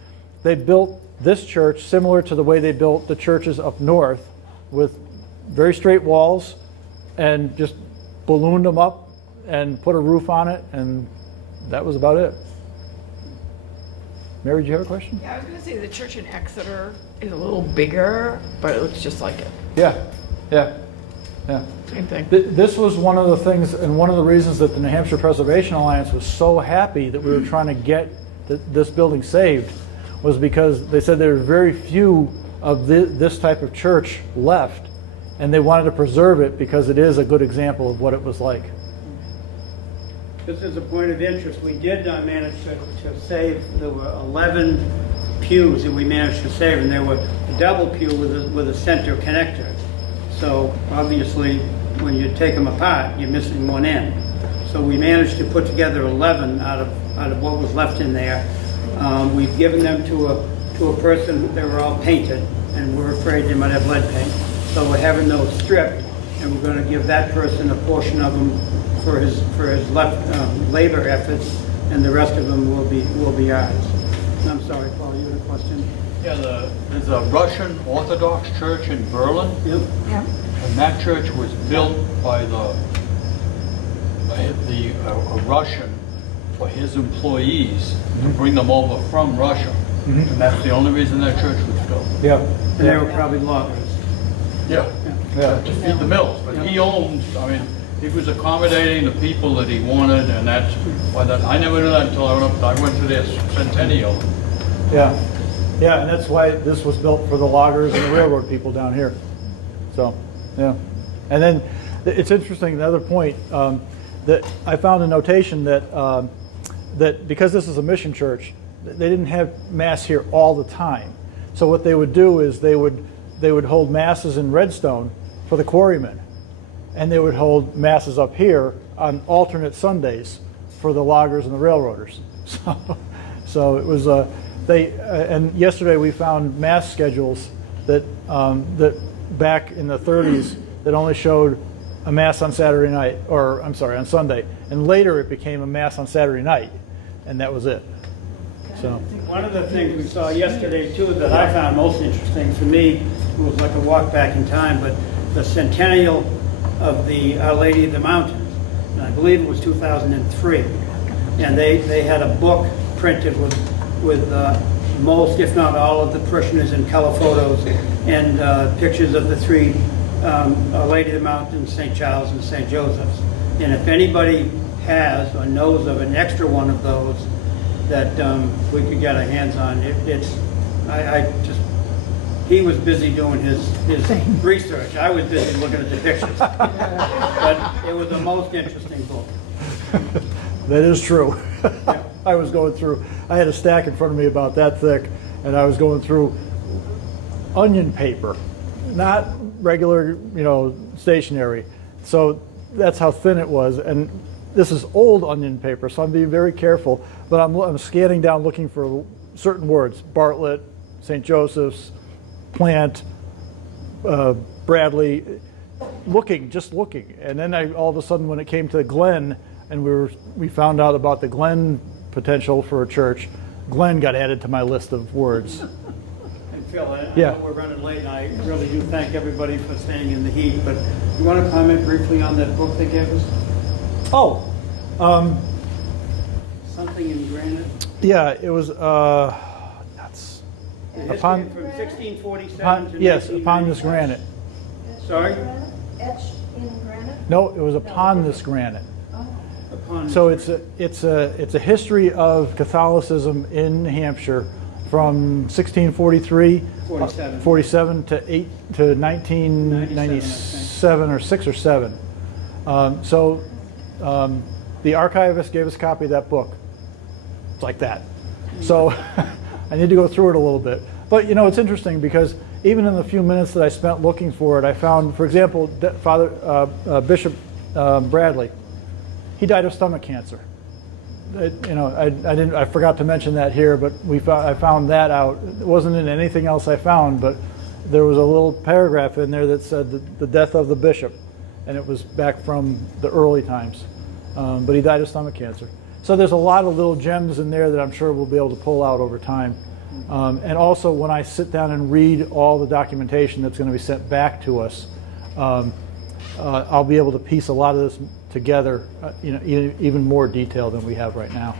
they built this church similar to the way they built the churches up north, with very straight walls and just ballooned them up and put a roof on it, and that was about it. Mary, do you have a question? Yeah, I was going to say the church in Exeter is a little bigger, but it looks just like it. Yeah. Same thing. This was one of the things, and one of the reasons that the New Hampshire Preservation Alliance was so happy that we were trying to get this building saved, was because they said there were very few of this type of church left, and they wanted to preserve it because it is a good example of what it was like. Just as a point of interest, we did manage to save, there were 11 pews that we managed to save, and there were a double pew with a center connector. So obviously, when you take them apart, you're missing one end. So we managed to put together 11 out of what was left in there. We've given them to a person. They were all painted, and we're afraid they might have lead paint. So we're having those stripped, and we're going to give that person a portion of them for his labor efforts, and the rest of them will be ours. And I'm sorry, Paul, you had a question? Yeah, there's a Russian Orthodox church in Berlin, Yep. Yeah. and that church was built by a Russian for his employees to bring them over from Russia. And that's the only reason that church was built. Yeah. And they were probably loggers. Yeah. Yeah. To feed the mills, but he owns, I mean, he was accommodating the people that he wanted, and that's why that, I never knew that until I went to their centennial. Yeah, yeah, and that's why this was built for the loggers and the railroad people down here. So, yeah. And then it's interesting, another point, that I found a notation that, that because this is a mission church, they didn't have mass here all the time. So what they would do is they would hold masses in Redstone for the quarrymen, and they would hold masses up here on alternate Sundays for the loggers and the railroaders. So it was and yesterday we found mass schedules that that back in the 30s that only showed a mass on Saturday night, or I'm sorry, on Sunday, and later it became a mass on Saturday night, and that was it. So One of the things we saw yesterday too that I found most interesting for me, it was like a walk back in time, but the centennial of the Our Lady of the Mountains, and I believe it was 2003, and they had a book printed with most, if not all, of the parishioners in color photos and pictures of the three Our Lady of the Mountains, St. Charles, and St. Joseph's. And if anybody has or knows of an extra one of those that we could get our hands on, he was busy doing his research. I was busy looking at the pictures. But it was the most interesting book. that is true. I was going through, I had a stack in front of me about that thick, and I was going through onion paper, not regular, stationery. So that's how thin it was. And this is old onion paper, so I'm being very careful. But I'm scanning down looking for certain words: Bartlett, St. Joseph's, Plant, Bradley, just looking. And then all of a sudden, when it came to Glen, and we found out about the Glen potential for a church, Glen got added to my list of words. And Phil, I Yeah. know we're running late, and I really do thank everybody for staying in the heat, but you want to comment briefly on that book they gave us? Oh, Something in granite? yeah, it was, that's, The history Upon- from 1647 to yes, upon this 1995. granite. Sorry? Etched in granite? No, it was upon this granite. Upon So it's a history of Catholicism in New Hampshire from 1643, 47 to 1997 or 6 or 7. The archivist gave us a copy of that book. It's like that. So I need to go through it a little bit. But it's interesting because even in the few minutes that I spent looking for it, I found, for example, Bishop Bradley. He died of stomach cancer. I forgot to mention that here, but I found that out. It wasn't in anything else I found, but there was a little paragraph in there that said the death of the bishop, and it was back from the early times. But he died of stomach cancer. So there's a lot of little gems in there that I'm sure we'll be able to pull out over time. And also, when I sit down and read all the documentation that's going to be sent back to us, I'll be able to piece a lot of this together, even more detail than we have right now.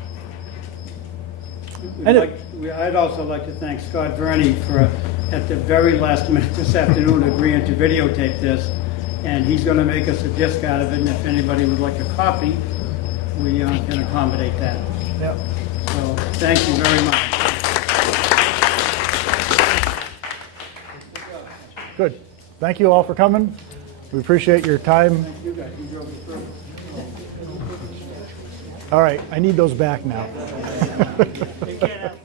I'd also like to thank Scott Verney for, at the very last minute this afternoon, agreeing to videotape this. And he's going to make us a disc out of it, and if anybody would like a copy, we can accommodate that. Yep. So, thank you very much. Good. Thank you all for coming. We appreciate your time. Thank you guys. You drove us through. All right, I need those back now. They can't have